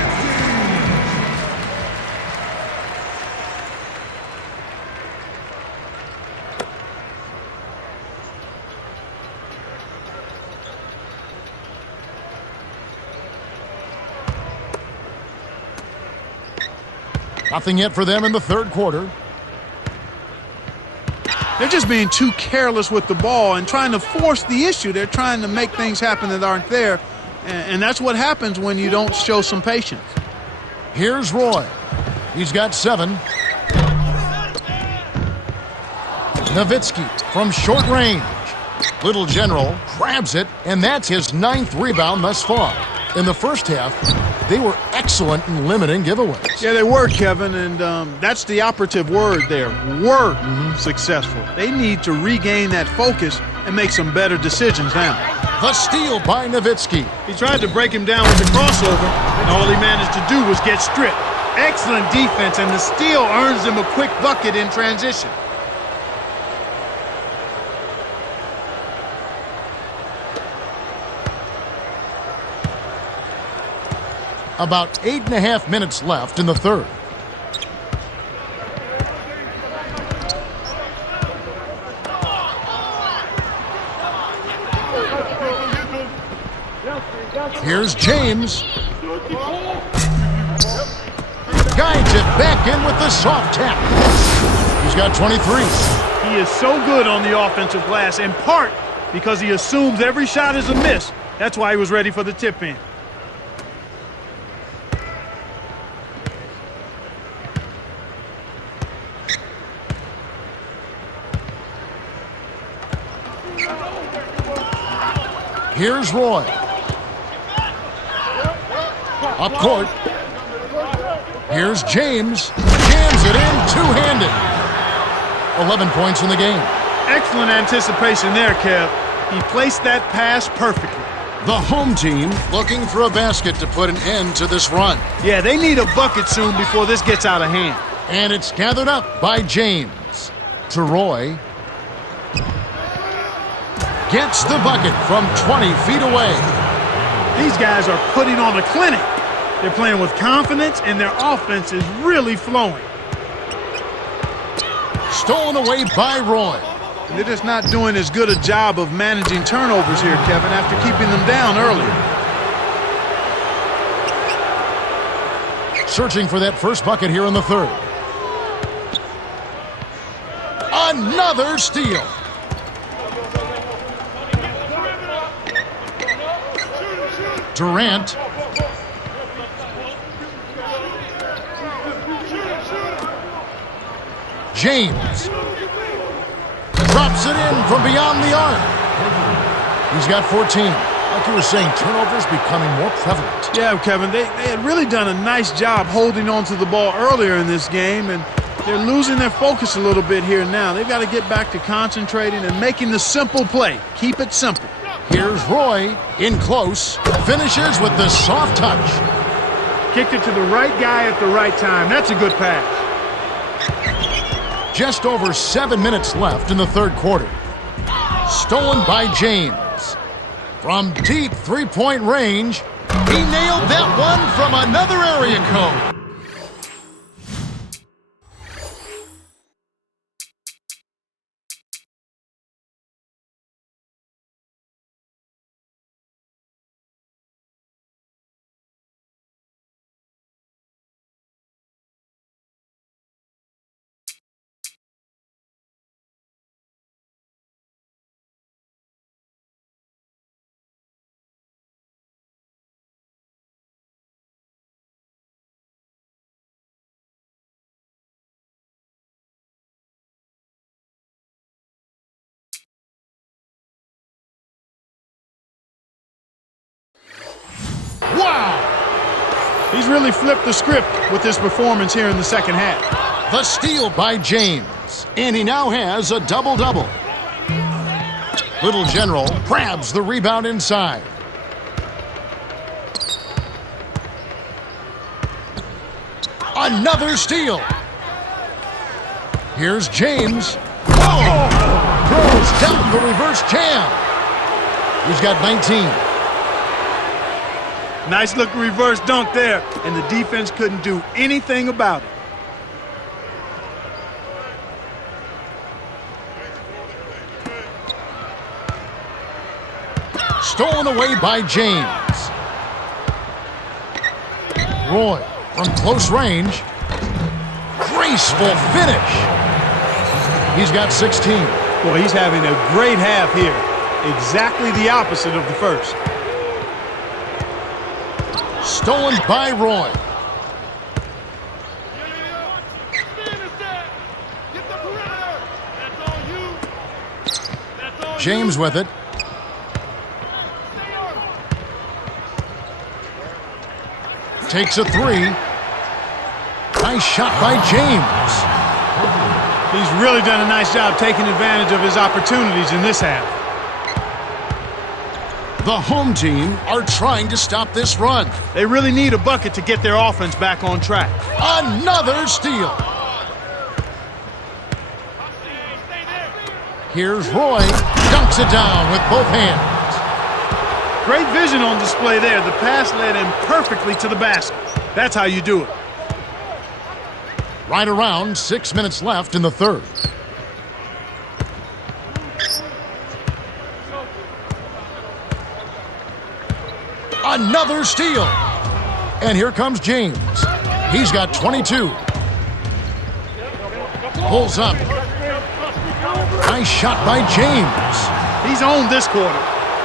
Nothing yet for them in the third quarter. They're just being too careless with the ball and trying to force the issue. They're trying to make things happen that aren't there, and that's what happens when you don't show some patience. Here's Roy. He's got 7. Nowitzki from short range. Little General grabs it, and that's his 9th rebound thus far. In the first half, they were excellent in limiting giveaways. Yeah, they were, Kevin, and that's the operative word there. Were successful. They need to regain that focus and make some better decisions now. The steal by Nowitzki. He tried to break him down with the crossover, and all he managed to do was get stripped. Excellent defense, and the steal earns him a quick bucket in transition. About 8.5 minutes left in the third. Here's James. Guides it back in with the soft tap. He's got 23. He is so good on the offensive glass, in part because he assumes every shot is a miss. That's why he was ready for the tip-in. Here's Roy. Up court. Here's James. Jams it in two-handed. 11 points in the game. Excellent anticipation there, Kev. He placed that pass perfectly. The home team looking for a basket to put an end to this run. Yeah, they need a bucket soon before this gets out of hand. And it's gathered up by James. To Roy. Gets the bucket from 20 feet away. These guys are putting on a clinic. They're playing with confidence, and their offense is really flowing. Stolen away by Roy. They're just not doing as good a job of managing turnovers here, Kevin, after keeping them down earlier. Searching for that first bucket here in the third. Another steal. Durant. James. Drops it in from beyond the arc. He's got 14. Like you were saying, turnovers becoming more prevalent. Yeah, Kevin, they had really done a nice job holding on to the ball earlier in this game, and they're losing their focus a little bit here now. They've got to get back to concentrating and making the simple play. Keep it simple. Here's Roy in close. Finishes with the soft touch. Kicked it to the right guy at the right time. That's a good pass. Just over 7 minutes left in the third quarter. Stolen by James. From deep three-point range, he nailed that one from another area code. Wow! He's really flipped the script with his performance here in the second half. The steal by James, and he now has a double-double. Little General grabs the rebound inside. Another steal. Here's James. Oh! Throws down the reverse jam. He's got 19. Nice looking reverse dunk there, and the defense couldn't do anything about it. Stolen away by James. Roy from close range. Graceful finish. He's got 16. Boy, he's having a great half here. Exactly the opposite of the first. Stolen by Roy. James with it. Takes a three. Nice shot by James. He's really done a nice job taking advantage of his opportunities in this half. The home team are trying to stop this run. They really need a bucket to get their offense back on track. Another steal. Here's Roy. Dunks it down with both hands. Great vision on display there. The pass led him perfectly to the basket. That's how you do it. Right around 6 minutes left in the third. Another steal. And here comes James. He's got 22. Pulls up. Nice shot by James. He's owned this quarter.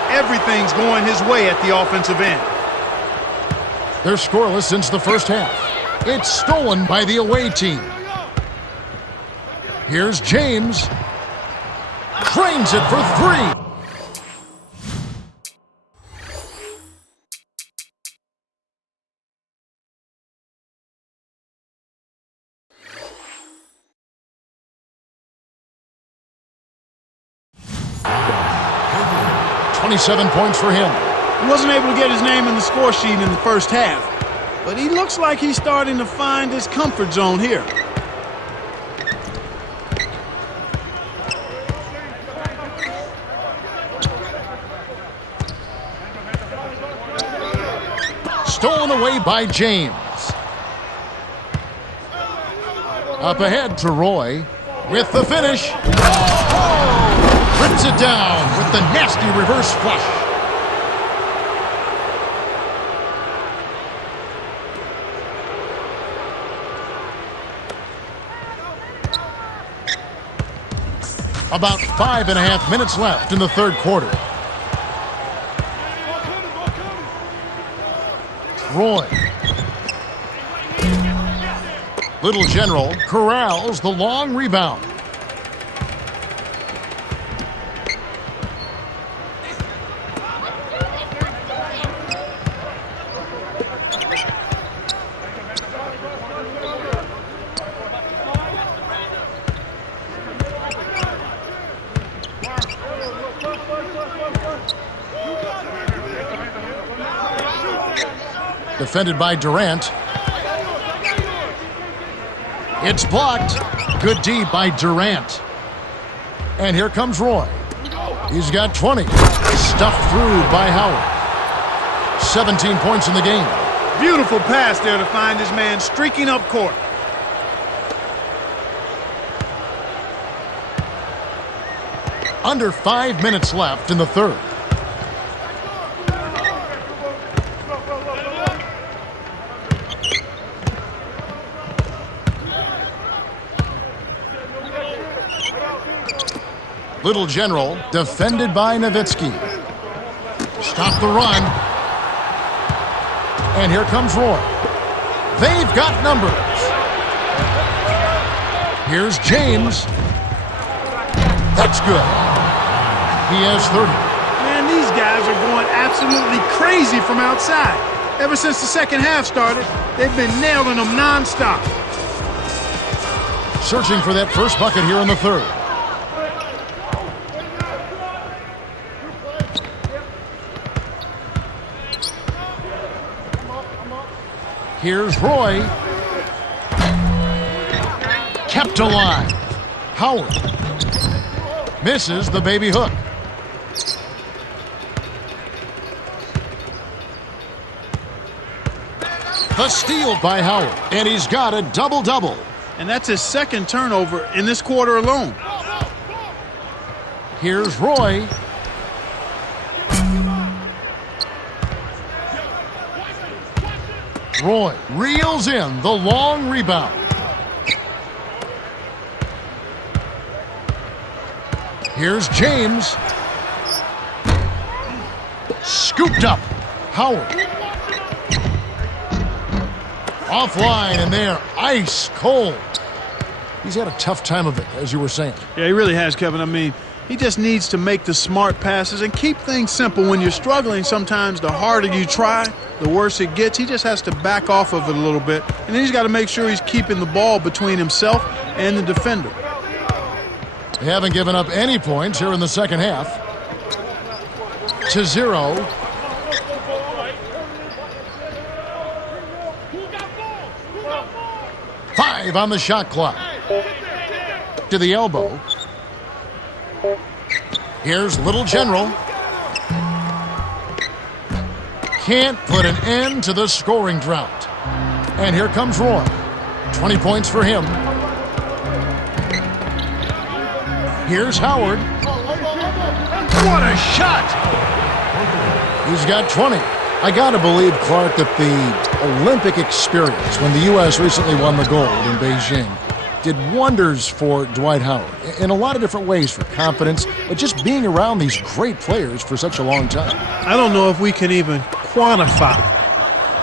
Everything's going his way at the offensive end. They're scoreless since the first half. It's stolen by the away team. Here's James. Drains it for three. 27 points for him. He wasn't able to get his name in the score sheet in the first half, but he looks like he's starting to find his comfort zone here. Stolen away by James. Up ahead to Roy with the finish. Oh! Rips it down with the nasty reverse flush. About 5.5 minutes left in the third quarter. Roy. Little General corrals the long rebound. Defended by Durant. It's blocked. Good D by Durant. And here comes Roy. He's got 20. Stuffed through by Howard. 17 points in the game. Beautiful pass there to find his man streaking up court. Under 5 minutes left in the third. Little General, defended by Nowitzki. Stop the run. And here comes Roy. They've got numbers. Here's James. That's good. He has 30. Man, these guys are going absolutely crazy from outside. Ever since the second half started, they've been nailing them nonstop. Searching for that first bucket here in the third. Here's Roy. Kept alive. Howard. Misses the baby hook. The steal by Howard. And he's got a double-double. And that's his second turnover in this quarter alone. Here's Roy. Roy reels in the long rebound. Here's James. Scooped up. Howard. Offline, and they're ice cold. He's had a tough time of it, as you were saying. Yeah, he really has, Kevin. I mean, he just needs to make the smart passes and keep things simple. When you're struggling, sometimes the harder you try, the worse it gets. He just has to back off of it a little bit. And then he's got to make sure he's keeping the ball between himself and the defender. They haven't given up any points here in the second half. To 0. Five on the shot clock. To the elbow. Here's Little General. Can't put an end to the scoring drought. And here comes Roy. 20 points for him. Here's Howard. What a shot! He's got 20. I gotta believe, Clark, that the Olympic experience, when the U.S. recently won the gold in Beijing, did wonders for Dwight Howard in a lot of different ways, for confidence, but just being around these great players for such a long time. I don't know if we can even quantify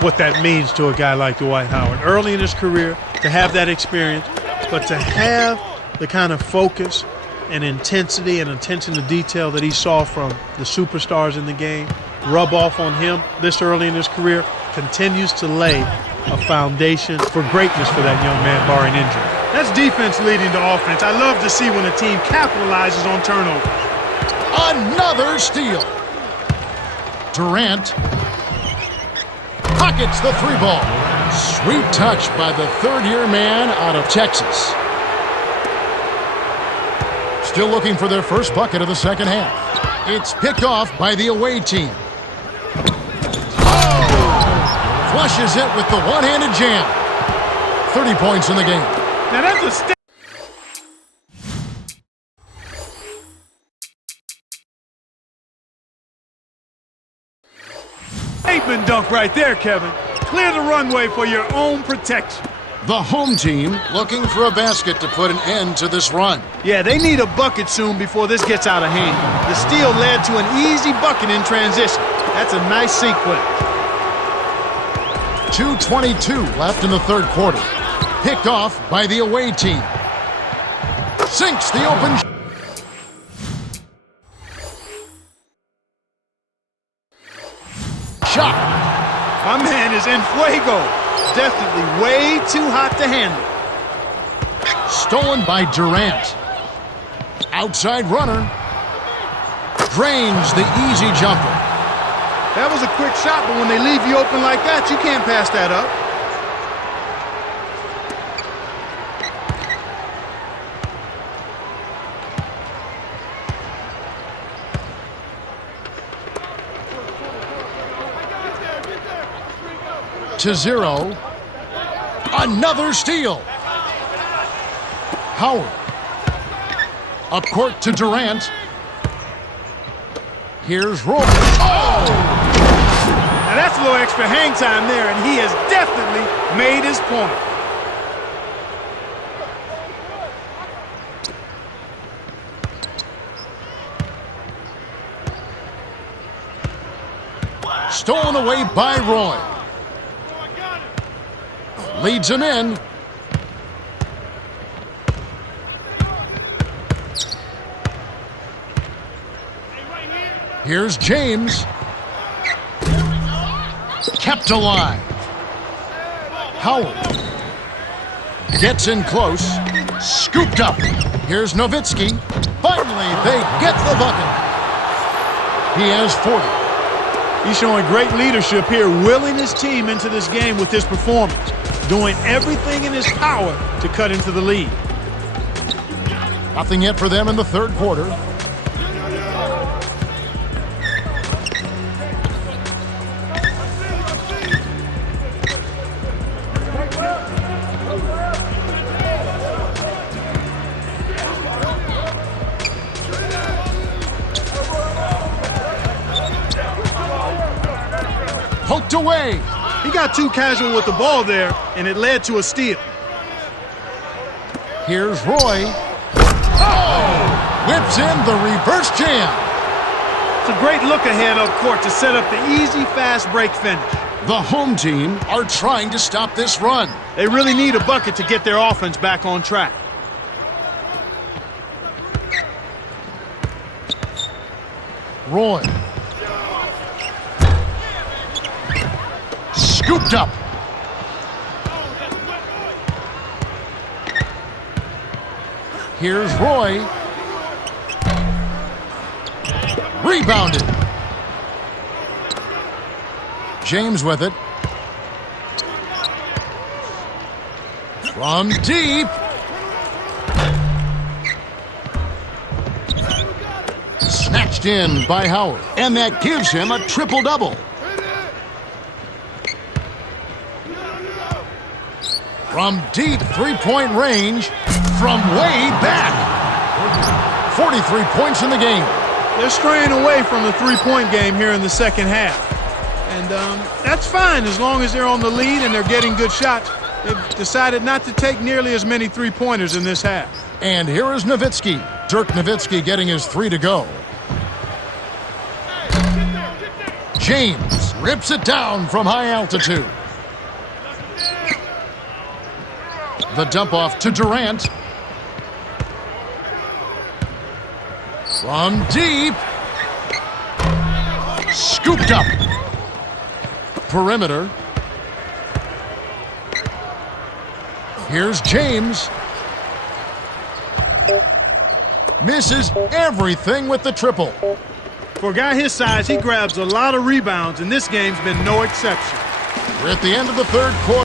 what that means to a guy like Dwight Howard. Early in his career, to have that experience, but to have the kind of focus and intensity and attention to detail that he saw from the superstars in the game rub off on him this early in his career continues to lay a foundation for greatness for that young man, barring injury. That's defense leading to offense. I love to see when a team capitalizes on turnover. Another steal. Durant. Pockets the three ball. Sweet touch by the third-year man out of Texas. Still looking for their first bucket of the second half. It's picked off by the away team. Oh! Flushes it with the one-handed jam. 30 points in the game. Now that's a statement dunk right there, Kevin. Clear the runway for your own protection. The home team looking for a basket to put an end to this run. Yeah, they need a bucket soon before this gets out of hand. The steal led to an easy bucket in transition. That's a nice sequence. 2:22 left in the third quarter. Picked off by the away team. Sinks the open shot. My man is en fuego. Definitely way too hot to handle. Stolen by Durant. Outside runner. Drains the easy jumper. That was a quick shot, but when they leave you open like that, you can't pass that up. To 0. Another steal. Howard. Up court to Durant. Here's Roy. Oh! Now that's a little extra hang time there, and he has definitely made his point. Stolen away by Roy. Leads him in. Here's James. Kept alive. Howard. Gets in close. Scooped up. Here's Nowitzki. Finally, they get the bucket. He has 40. He's showing great leadership here, willing his team into this game with his performance, doing everything in his power to cut into the lead. Nothing yet for them in the third quarter. Poked away. He got too casual with the ball there, and it led to a steal. Here's Roy. Oh! Whips in the reverse jam. It's a great look ahead up court to set up the easy, fast break finish. The home team are trying to stop this run. They really need a bucket to get their offense back on track. Roy. Scooped up. Here's Roy. Rebounded. James with it. From deep. Snatched in by Howard. And that gives him a triple-double. From deep three-point range, from way back. 43 points in the game. They're straying away from the three-point game here in the second half. And that's fine as long as they're on the lead and they're getting good shots. They've decided not to take nearly as many three-pointers in this half. And here is Nowitzki. Dirk Nowitzki getting his 3 to go. James rips it down from high altitude. The dump off to Durant. From deep. Scooped up. Perimeter. Here's James. Misses everything with the triple. For a guy his size, he grabs a lot of rebounds, and this game's been no exception. We're at the end of the third quarter.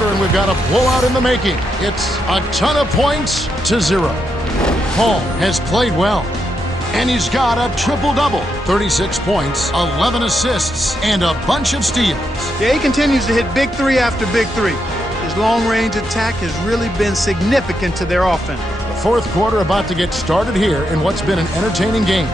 And we've got a blowout in the making. It's a ton of points to 0. Paul has played well, and he's got a triple-double. 36 points, 11 assists, and a bunch of steals. Yeah, he continues to hit big three after big three. His long-range attack has really been significant to their offense. The fourth quarter about to get started here in what's been an entertaining game.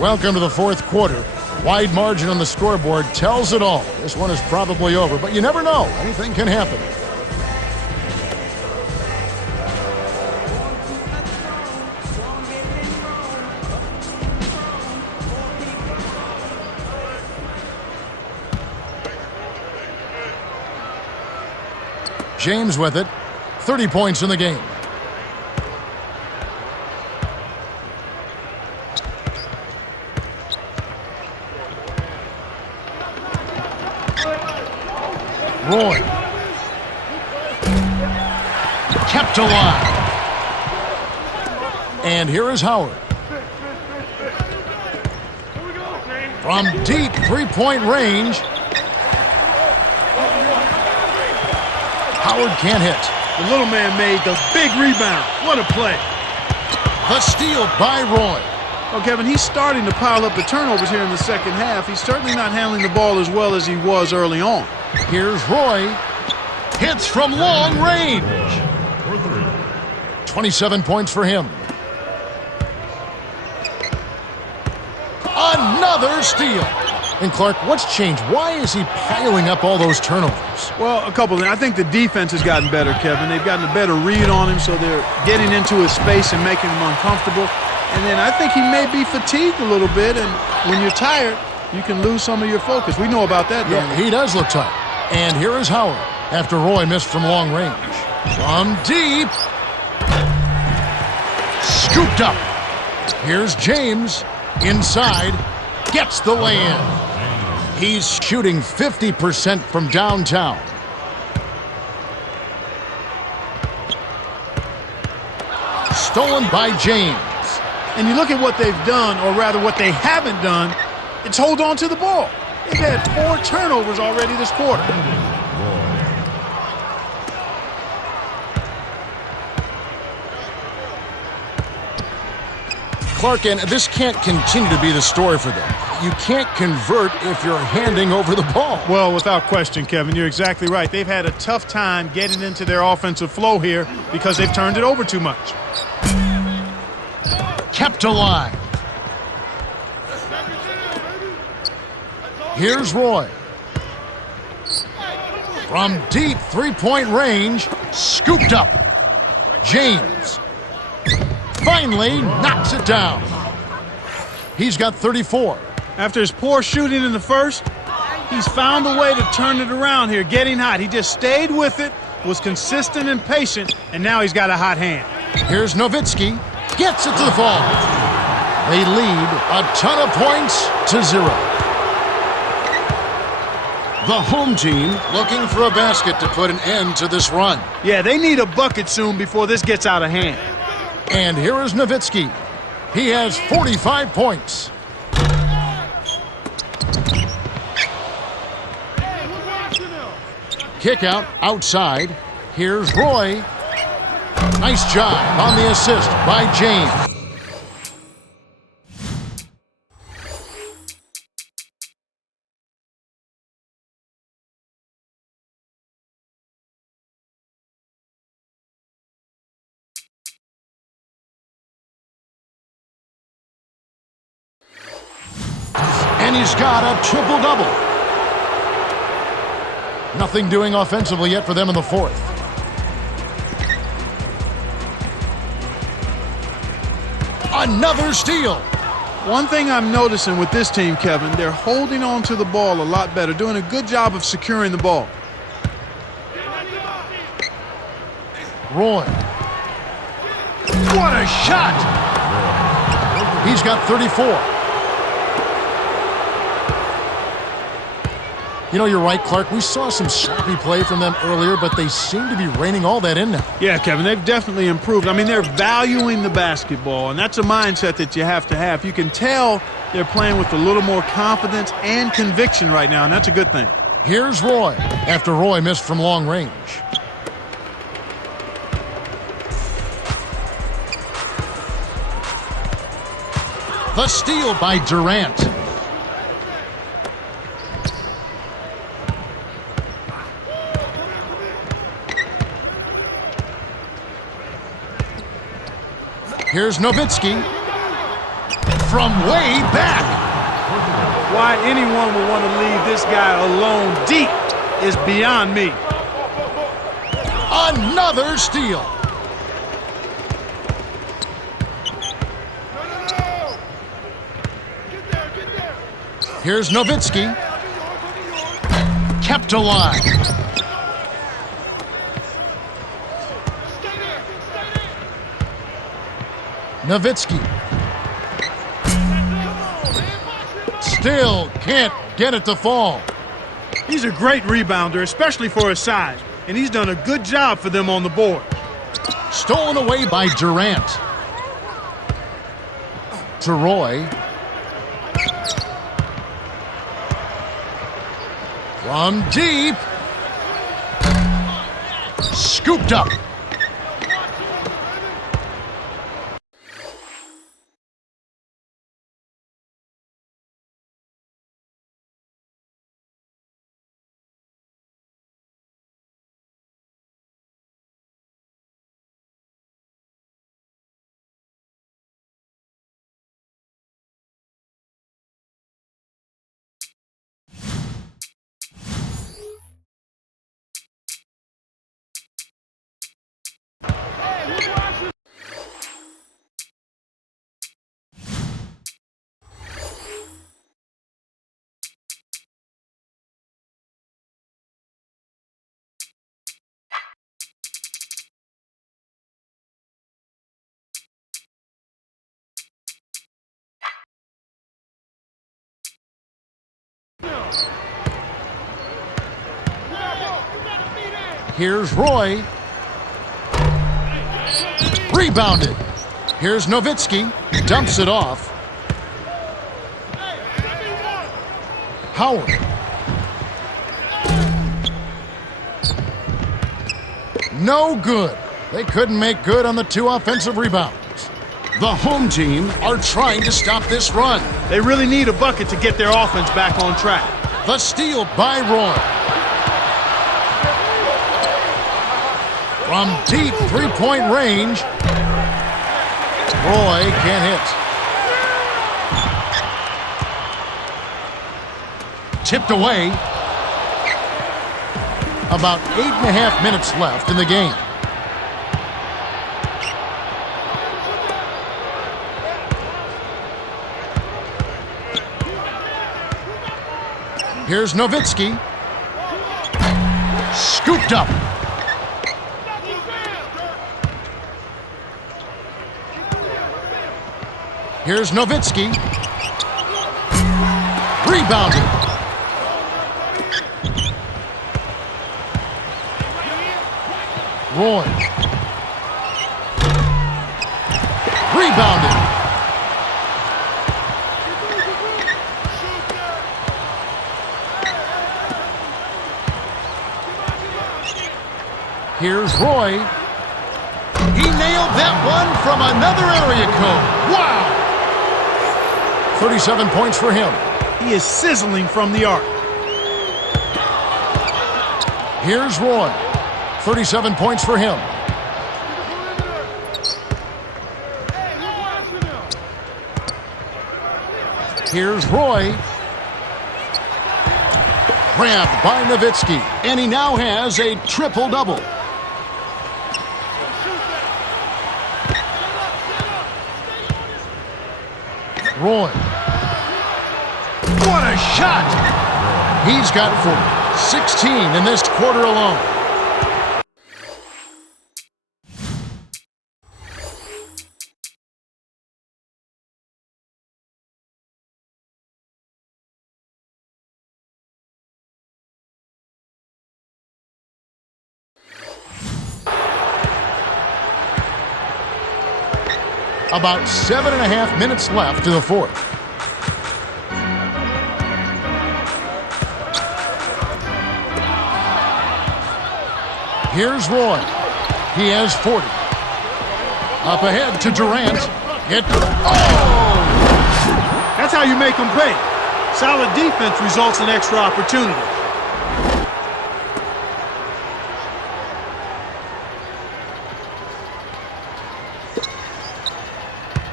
Welcome to the fourth quarter. Wide margin on the scoreboard tells it all. This one is probably over, but you never know. Anything can happen. James with it. 30 points in the game. Roy. Kept alive. And here is Howard. From deep three-point range. Howard can't hit. The little man made the big rebound. What a play. The steal by Roy. Well, Kevin, he's starting to pile up the turnovers here in the second half. He's certainly not handling the ball as well as he was early on. Here's Roy. Hits from long range. 27 points for him. Another steal. And Clark, what's changed? Why is he piling up all those turnovers? Well, a couple of things. I think the defense has gotten better, Kevin. They've gotten a better read on him, so they're getting into his space and making him uncomfortable. And then I think he may be fatigued a little bit, and when you're tired, you can lose some of your focus. We know about that, don't Yeah, he does look tired. And here is Howard after Roy missed from long range. From deep. Scooped up. Here's James. Inside. Gets the lay-in. He's shooting 50% from downtown. Stolen by James. And you look at what they've done, or rather what they haven't done, it's hold on to the ball. They've had 4 turnovers already this quarter. Clark, and this can't continue to be the story for them. You can't convert if you're handing over the ball. Well, without question, Kevin, you're exactly right. They've had a tough time getting into their offensive flow here because they've turned it over too much. Kept alive. Here's Roy. From deep three-point range, scooped up. James finally knocks it down. He's got 34. After his poor shooting in the first, he's found a way to turn it around here, getting hot. He just stayed with it, was consistent and patient, and now he's got a hot hand. Here's Nowitzki. Gets it to the fall. They lead a ton of points to 0. The home team looking for a basket to put an end to this run. Yeah, they need a bucket soon before this gets out of hand. And here is Nowitzki. He has 45 points. Kick out outside. Here's Roy. Nice job on the assist by James. And And he's got a triple-double. Nothing doing offensively yet for them in the fourth. Another steal. One thing I'm noticing with this team, Kevin, they're holding on to the ball a lot better, doing a good job of securing the ball. Roy. What a shot! He's got 34. You know, you're right, Clark. We saw some sloppy play from them earlier, but they seem to be reining all that in now. Yeah, Kevin, they've definitely improved. I mean, they're valuing the basketball, and that's a mindset that you have to have. You can tell they're playing with a little more confidence and conviction right now, and that's a good thing. Here's Roy, after Roy missed from long range. The steal by Durant. Here's Nowitzki from way back. Why anyone would want to leave this guy alone deep is beyond me. Another steal. Here's Nowitzki. Kept alive. Nowitzki. Still can't get it to fall. He's a great rebounder, especially for his size, and he's done a good job for them on the board. Stolen away by Durant. To Roy. From deep. Scooped up. Here's Roy. Rebounded. Here's Nowitzki. Dumps it off. Howard. No good. They couldn't make good on the two offensive rebounds. The home team are trying to stop this run. They really need a bucket to get their offense back on track. The steal by Roy. From deep three-point range, Roy can't hit. Tipped away. About 8.5 minutes left in the game. Here's Nowitzki. Scooped up. Here's Nowitzki. Rebounded. Roy. Rebounded. Here's Roy. He nailed that one from another area code. Wow! 37 points for him. He is sizzling from the arc. Here's Roy. 37 points for him. Here's Roy. Grabbed by Nowitzki, and he now has a triple-double. Roy. What a shot! He's got 16 in this quarter alone. About 7.5 minutes left to the fourth. Here's Roy. He has 40. Up ahead to Durant. That's how you make them pay. Solid defense results in extra opportunity.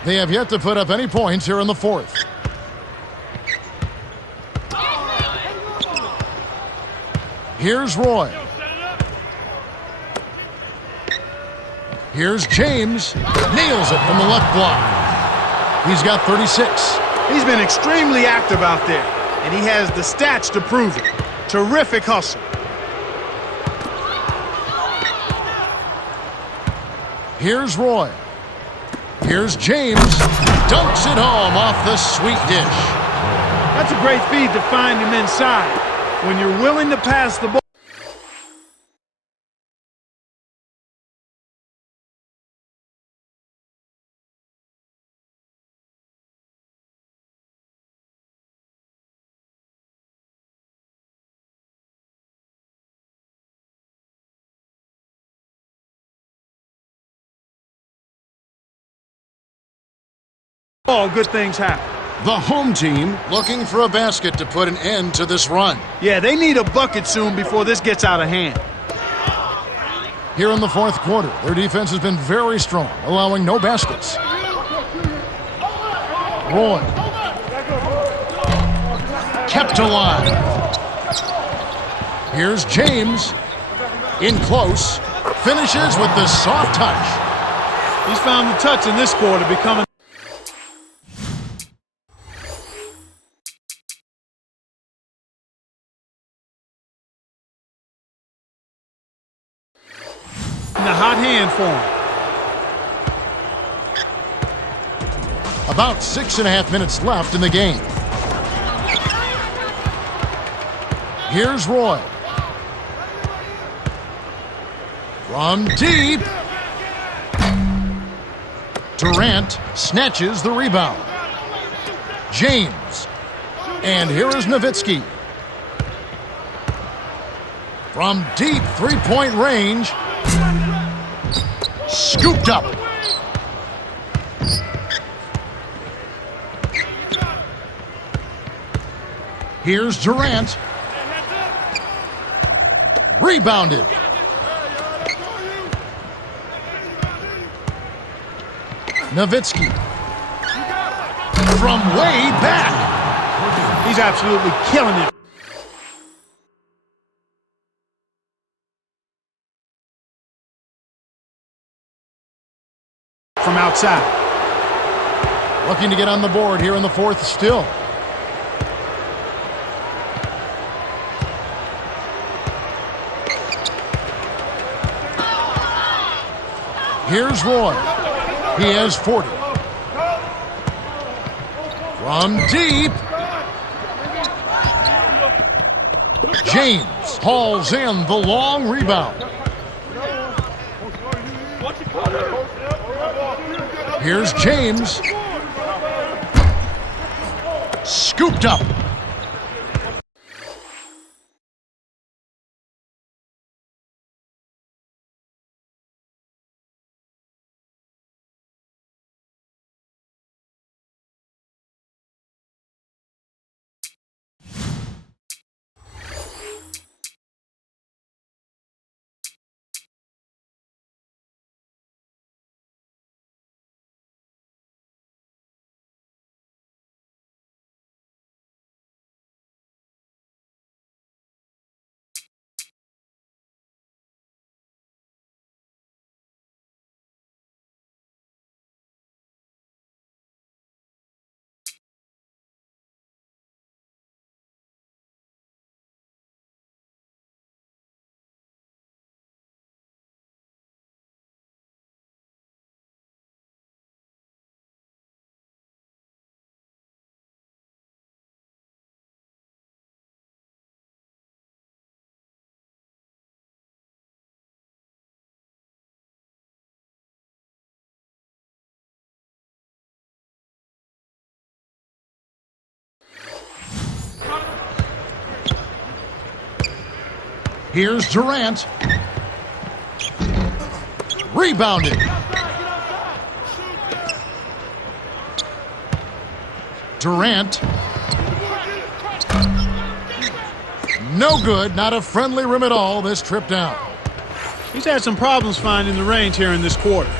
They have yet to put up any points here in the fourth. Here's Roy. Here's James. Nails it from the left block. He's got 36. He's been extremely active out there, and he has the stats to prove it. Terrific hustle. Here's Roy. Here's James. Dunks it home off the sweet dish. That's a great feed to find him inside. When you're willing to pass the ball. All good things happen. The home team looking for a basket to put an end to this run. Yeah, they need a bucket soon before this gets out of hand. Here in the fourth quarter, their defense has been very strong, allowing no baskets. Roy. Kept alive. Here's James. In close. Finishes with the soft touch. He's found the touch in this quarter, becoming the hot hand for him. About 6.5 minutes left in the game. Here's Roy. From deep. Durant snatches the rebound. James. And here is Nowitzki. From deep three-point range. Scooped up. Here's Durant. Rebounded. Nowitzki. From way back. He's absolutely killing it. From outside. Looking to get on the board here in the fourth still. Here's Roy. He has 40. From deep. James hauls in the long rebound. Here's James. Scooped up. Here's Durant. Rebounded. Durant. No good. Not a friendly rim at all this trip down. He's had some problems finding the range here in this quarter.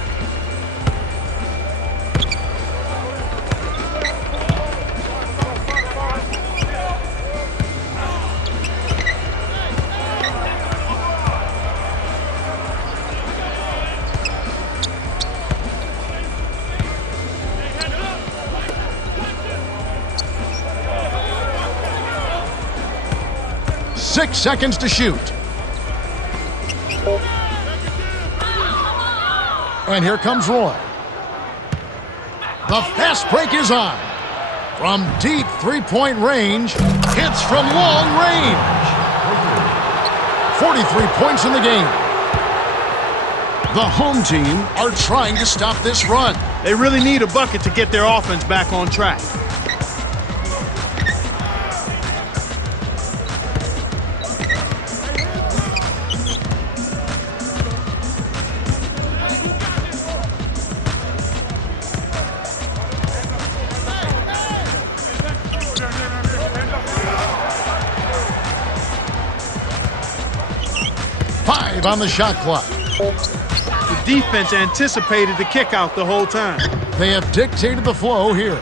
Six seconds to shoot. And here comes Roy. The fast break is on. From deep three-point range, hits from long range. 43 points in the game. The home team are trying to stop this run. They really need a bucket to get their offense back on track. On the shot clock. The defense anticipated the kick out the whole time. They have dictated the flow here.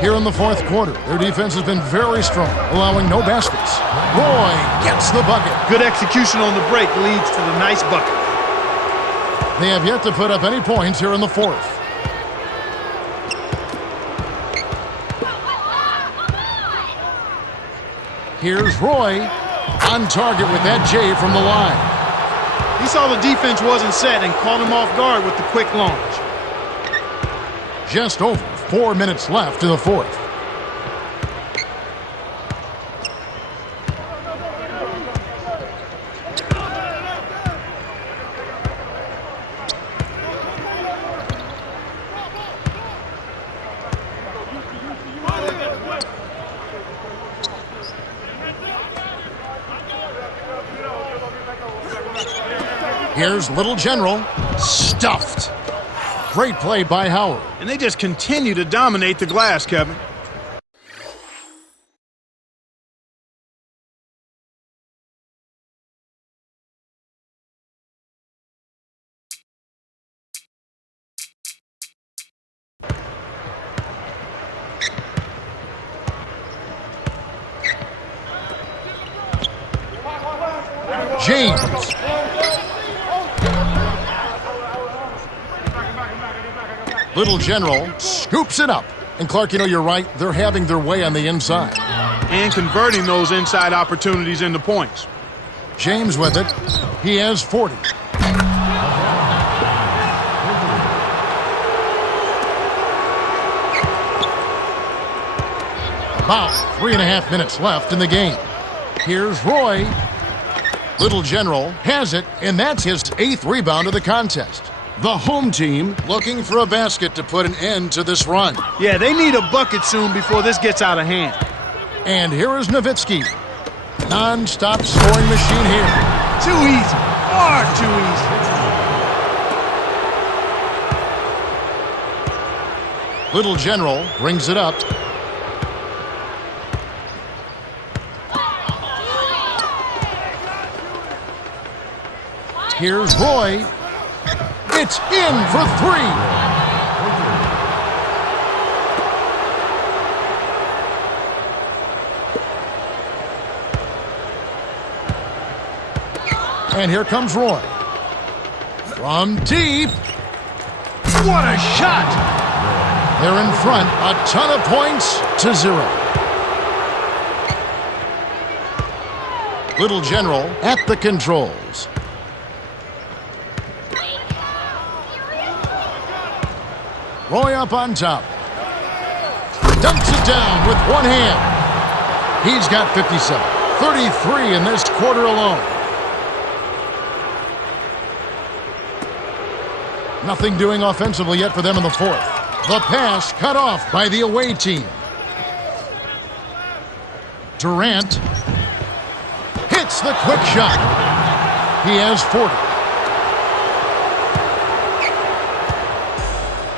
Here in the fourth quarter, their defense has been very strong, allowing no baskets. Roy gets the bucket. Good execution on the break leads to the nice bucket. They have yet to put up any points here in the fourth. Here's Roy on target with that J from the line. He saw the defense wasn't set and caught him off guard with the quick launch. Just over 4 minutes left in the fourth. Here's Little General, stuffed. Great play by Howard. And they just continue to dominate the glass, Kevin. James. Little General scoops it up. And Clark, you know, you're right. They're having their way on the inside. And converting those inside opportunities into points. James with it. He has 40. About 3.5 minutes left in the game. Here's Roy. Little General has it, and that's his 8th rebound of the contest. The home team looking for a basket to put an end to this run. Yeah, they need a bucket soon before this gets out of hand. And here is Nowitzki. Non-stop scoring machine here. Too easy. Far too easy. Little General brings it up. Here's Roy. It's in for 3. And here comes Roy. From deep. What a shot! They're in front, a ton of points to 0. Little General at the controls. Roy up on top. Dumps it down with one hand. He's got 57. 33 in this quarter alone. Nothing doing offensively yet for them in the fourth. The pass cut off by the away team. Durant Hits the quick shot. He has 40.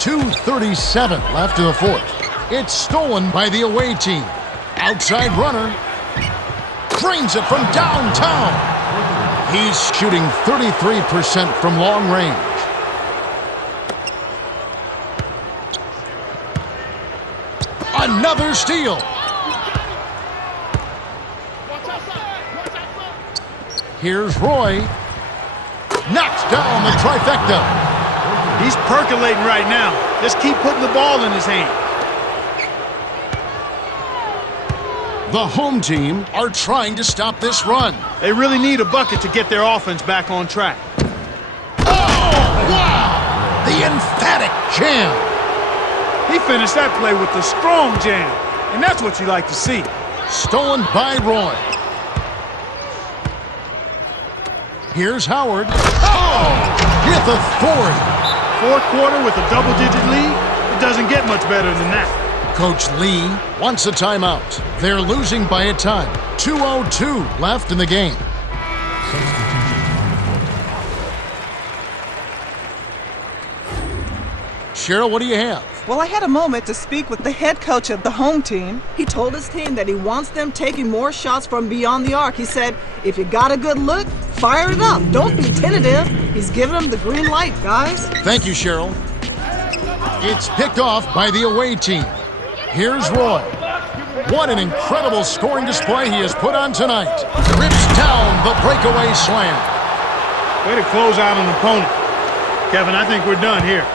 2:37 left in the fourth. It's stolen by the away team. Outside runner. Drains it from downtown. He's shooting 33% from long range. Another steal. Here's Roy. Knocks down the trifecta. He's percolating right now. Just keep putting the ball in his hand. The home team are trying to stop this run. They really need a bucket to get their offense back on track. Oh, wow! The emphatic jam. He finished that play with a strong jam, and that's what you like to see. Stolen by Roy. Here's Howard. Oh! With authority. Fourth quarter with a double-digit lead, it doesn't get much better than that. Coach Lee wants a timeout. They're losing by a time. 2:02 left in the game. Cheryl, what do you have? Well, I had a moment to speak with the head coach of the home team. He told his team that he wants them taking more shots from beyond the arc. He said, if you got a good look, fire it up. Don't be tentative. He's giving them the green light, guys. Thank you, Cheryl. It's picked off by the away team. Here's Roy. What an incredible scoring display he has put on tonight. Rips down the breakaway slam. Way to close out an opponent. Kevin, I think we're done here.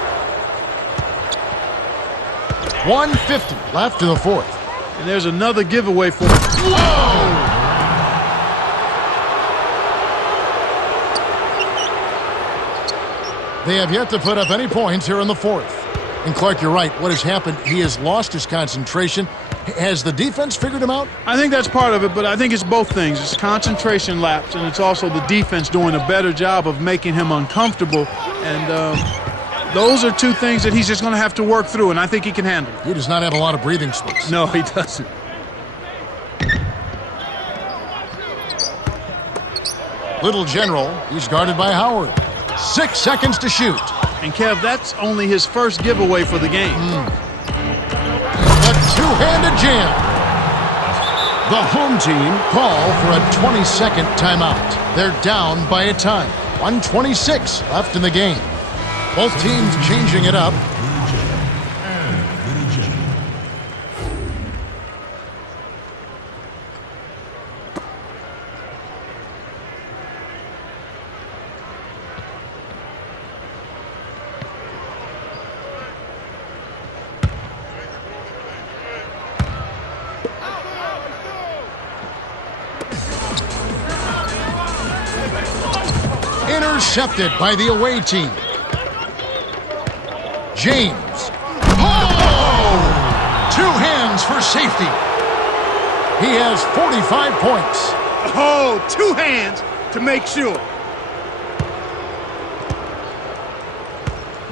1:50 left in the fourth. And there's another giveaway for him. Whoa! They have yet to put up any points here in the fourth. And Clark, you're right. What has happened, he has lost his concentration. Has the defense figured him out? I think that's part of it, but I think it's both things. It's concentration lapse, and it's also the defense doing a better job of making him uncomfortable. And those are two things that he's just going to have to work through, and I think he can handle it. He does not have a lot of breathing space. No, he doesn't. Little General, he's guarded by Howard. 6 seconds to shoot. And Kev, that's only his first giveaway for the game. A two-handed jam. The home team call for a 20-second timeout. They're down by a time. 1:26 left in the game. Both teams changing it up. Intercepted by the away team. James. Oh! 2 hands for safety. He has 45 points. Oh, 2 hands to make sure.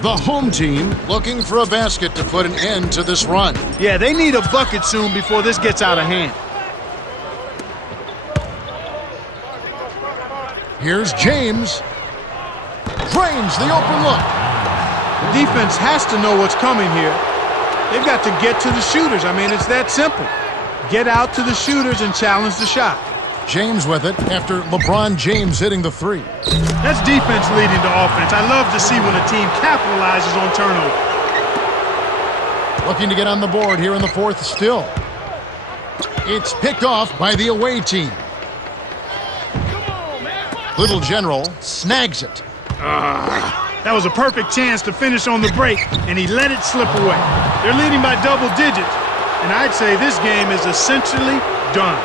The home team looking for a basket to put an end to this run. Yeah, they need a bucket soon before this gets out of hand. Here's James. Drains the open look. The defense has to know what's coming here. They've got to get to the shooters. I mean, it's that simple. Get out to the shooters and challenge the shot. James with it after LeBron James hitting the 3. That's defense leading to offense. I love to see when a team capitalizes on turnover. Looking to get on the board here in the fourth still. It's picked off by the away team. Little General snags it. That was a perfect chance to finish on the break, and he let it slip away. They're leading by double digits, and I'd say this game is essentially done.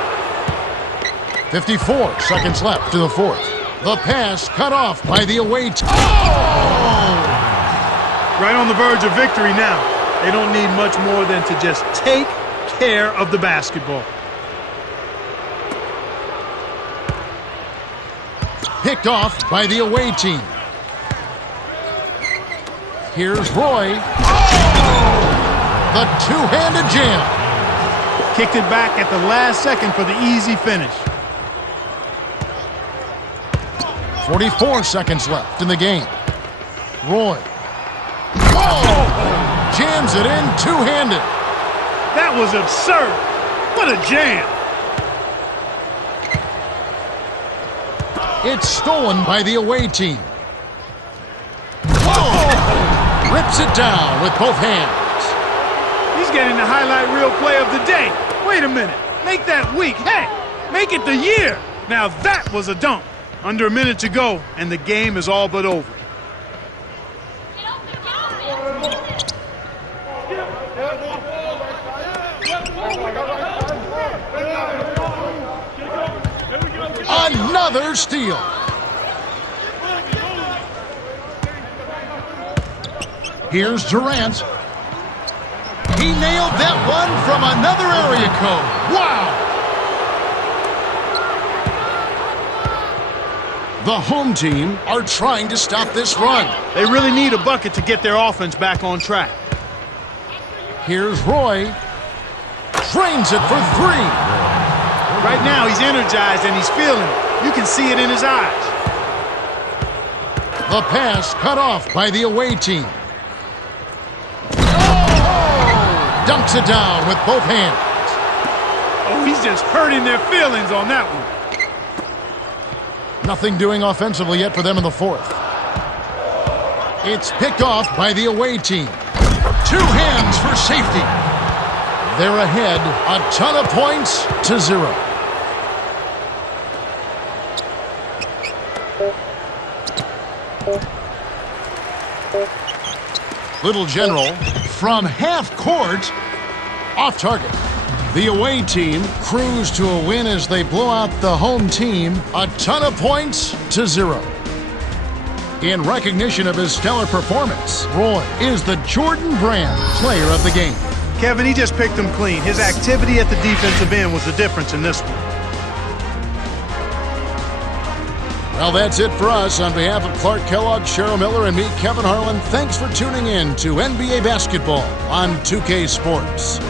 54 seconds left in the fourth. The pass cut off by the away team. Oh! Right on the verge of victory now. They don't need much more than to just take care of the basketball. Picked off by the away team. Here's Roy. Oh! The two-handed jam. Kicked it back at the last second for the easy finish. 44 seconds left in the game. Roy. Oh! Jams it in two-handed. That was absurd. What a jam. It's stolen by the away team. Oh! Rips it down with both hands. He's getting the highlight reel play of the day. Wait a minute. Make that week. Hey, make it the year. Now that was a dunk. Under a minute to go, and the game is all but over. Another steal. Here's Durant. He nailed that one from another area code. Wow! The home team are trying to stop this run. They really need a bucket to get their offense back on track. Here's Roy. Drains it for three. Right now, he's energized and he's feeling it. You can see it in his eyes. The pass cut off by the away team. Dunks it down with both hands. Oh, he's just hurting their feelings on that one. Nothing doing offensively yet for them in the fourth. It's picked off by the away team. Two hands for safety. They're ahead a ton of points to 0. Little General from half court, off target. The away team cruise to a win as they blow out the home team a ton of points to 0. In recognition of his stellar performance, Roy is the Jordan Brand player of the game. Kevin, he just picked them clean. His activity at the defensive end was the difference in this one. Well, that's it for us. On behalf of Clark Kellogg, Cheryl Miller, and me, Kevin Harlan, thanks for tuning in to NBA Basketball on 2K Sports.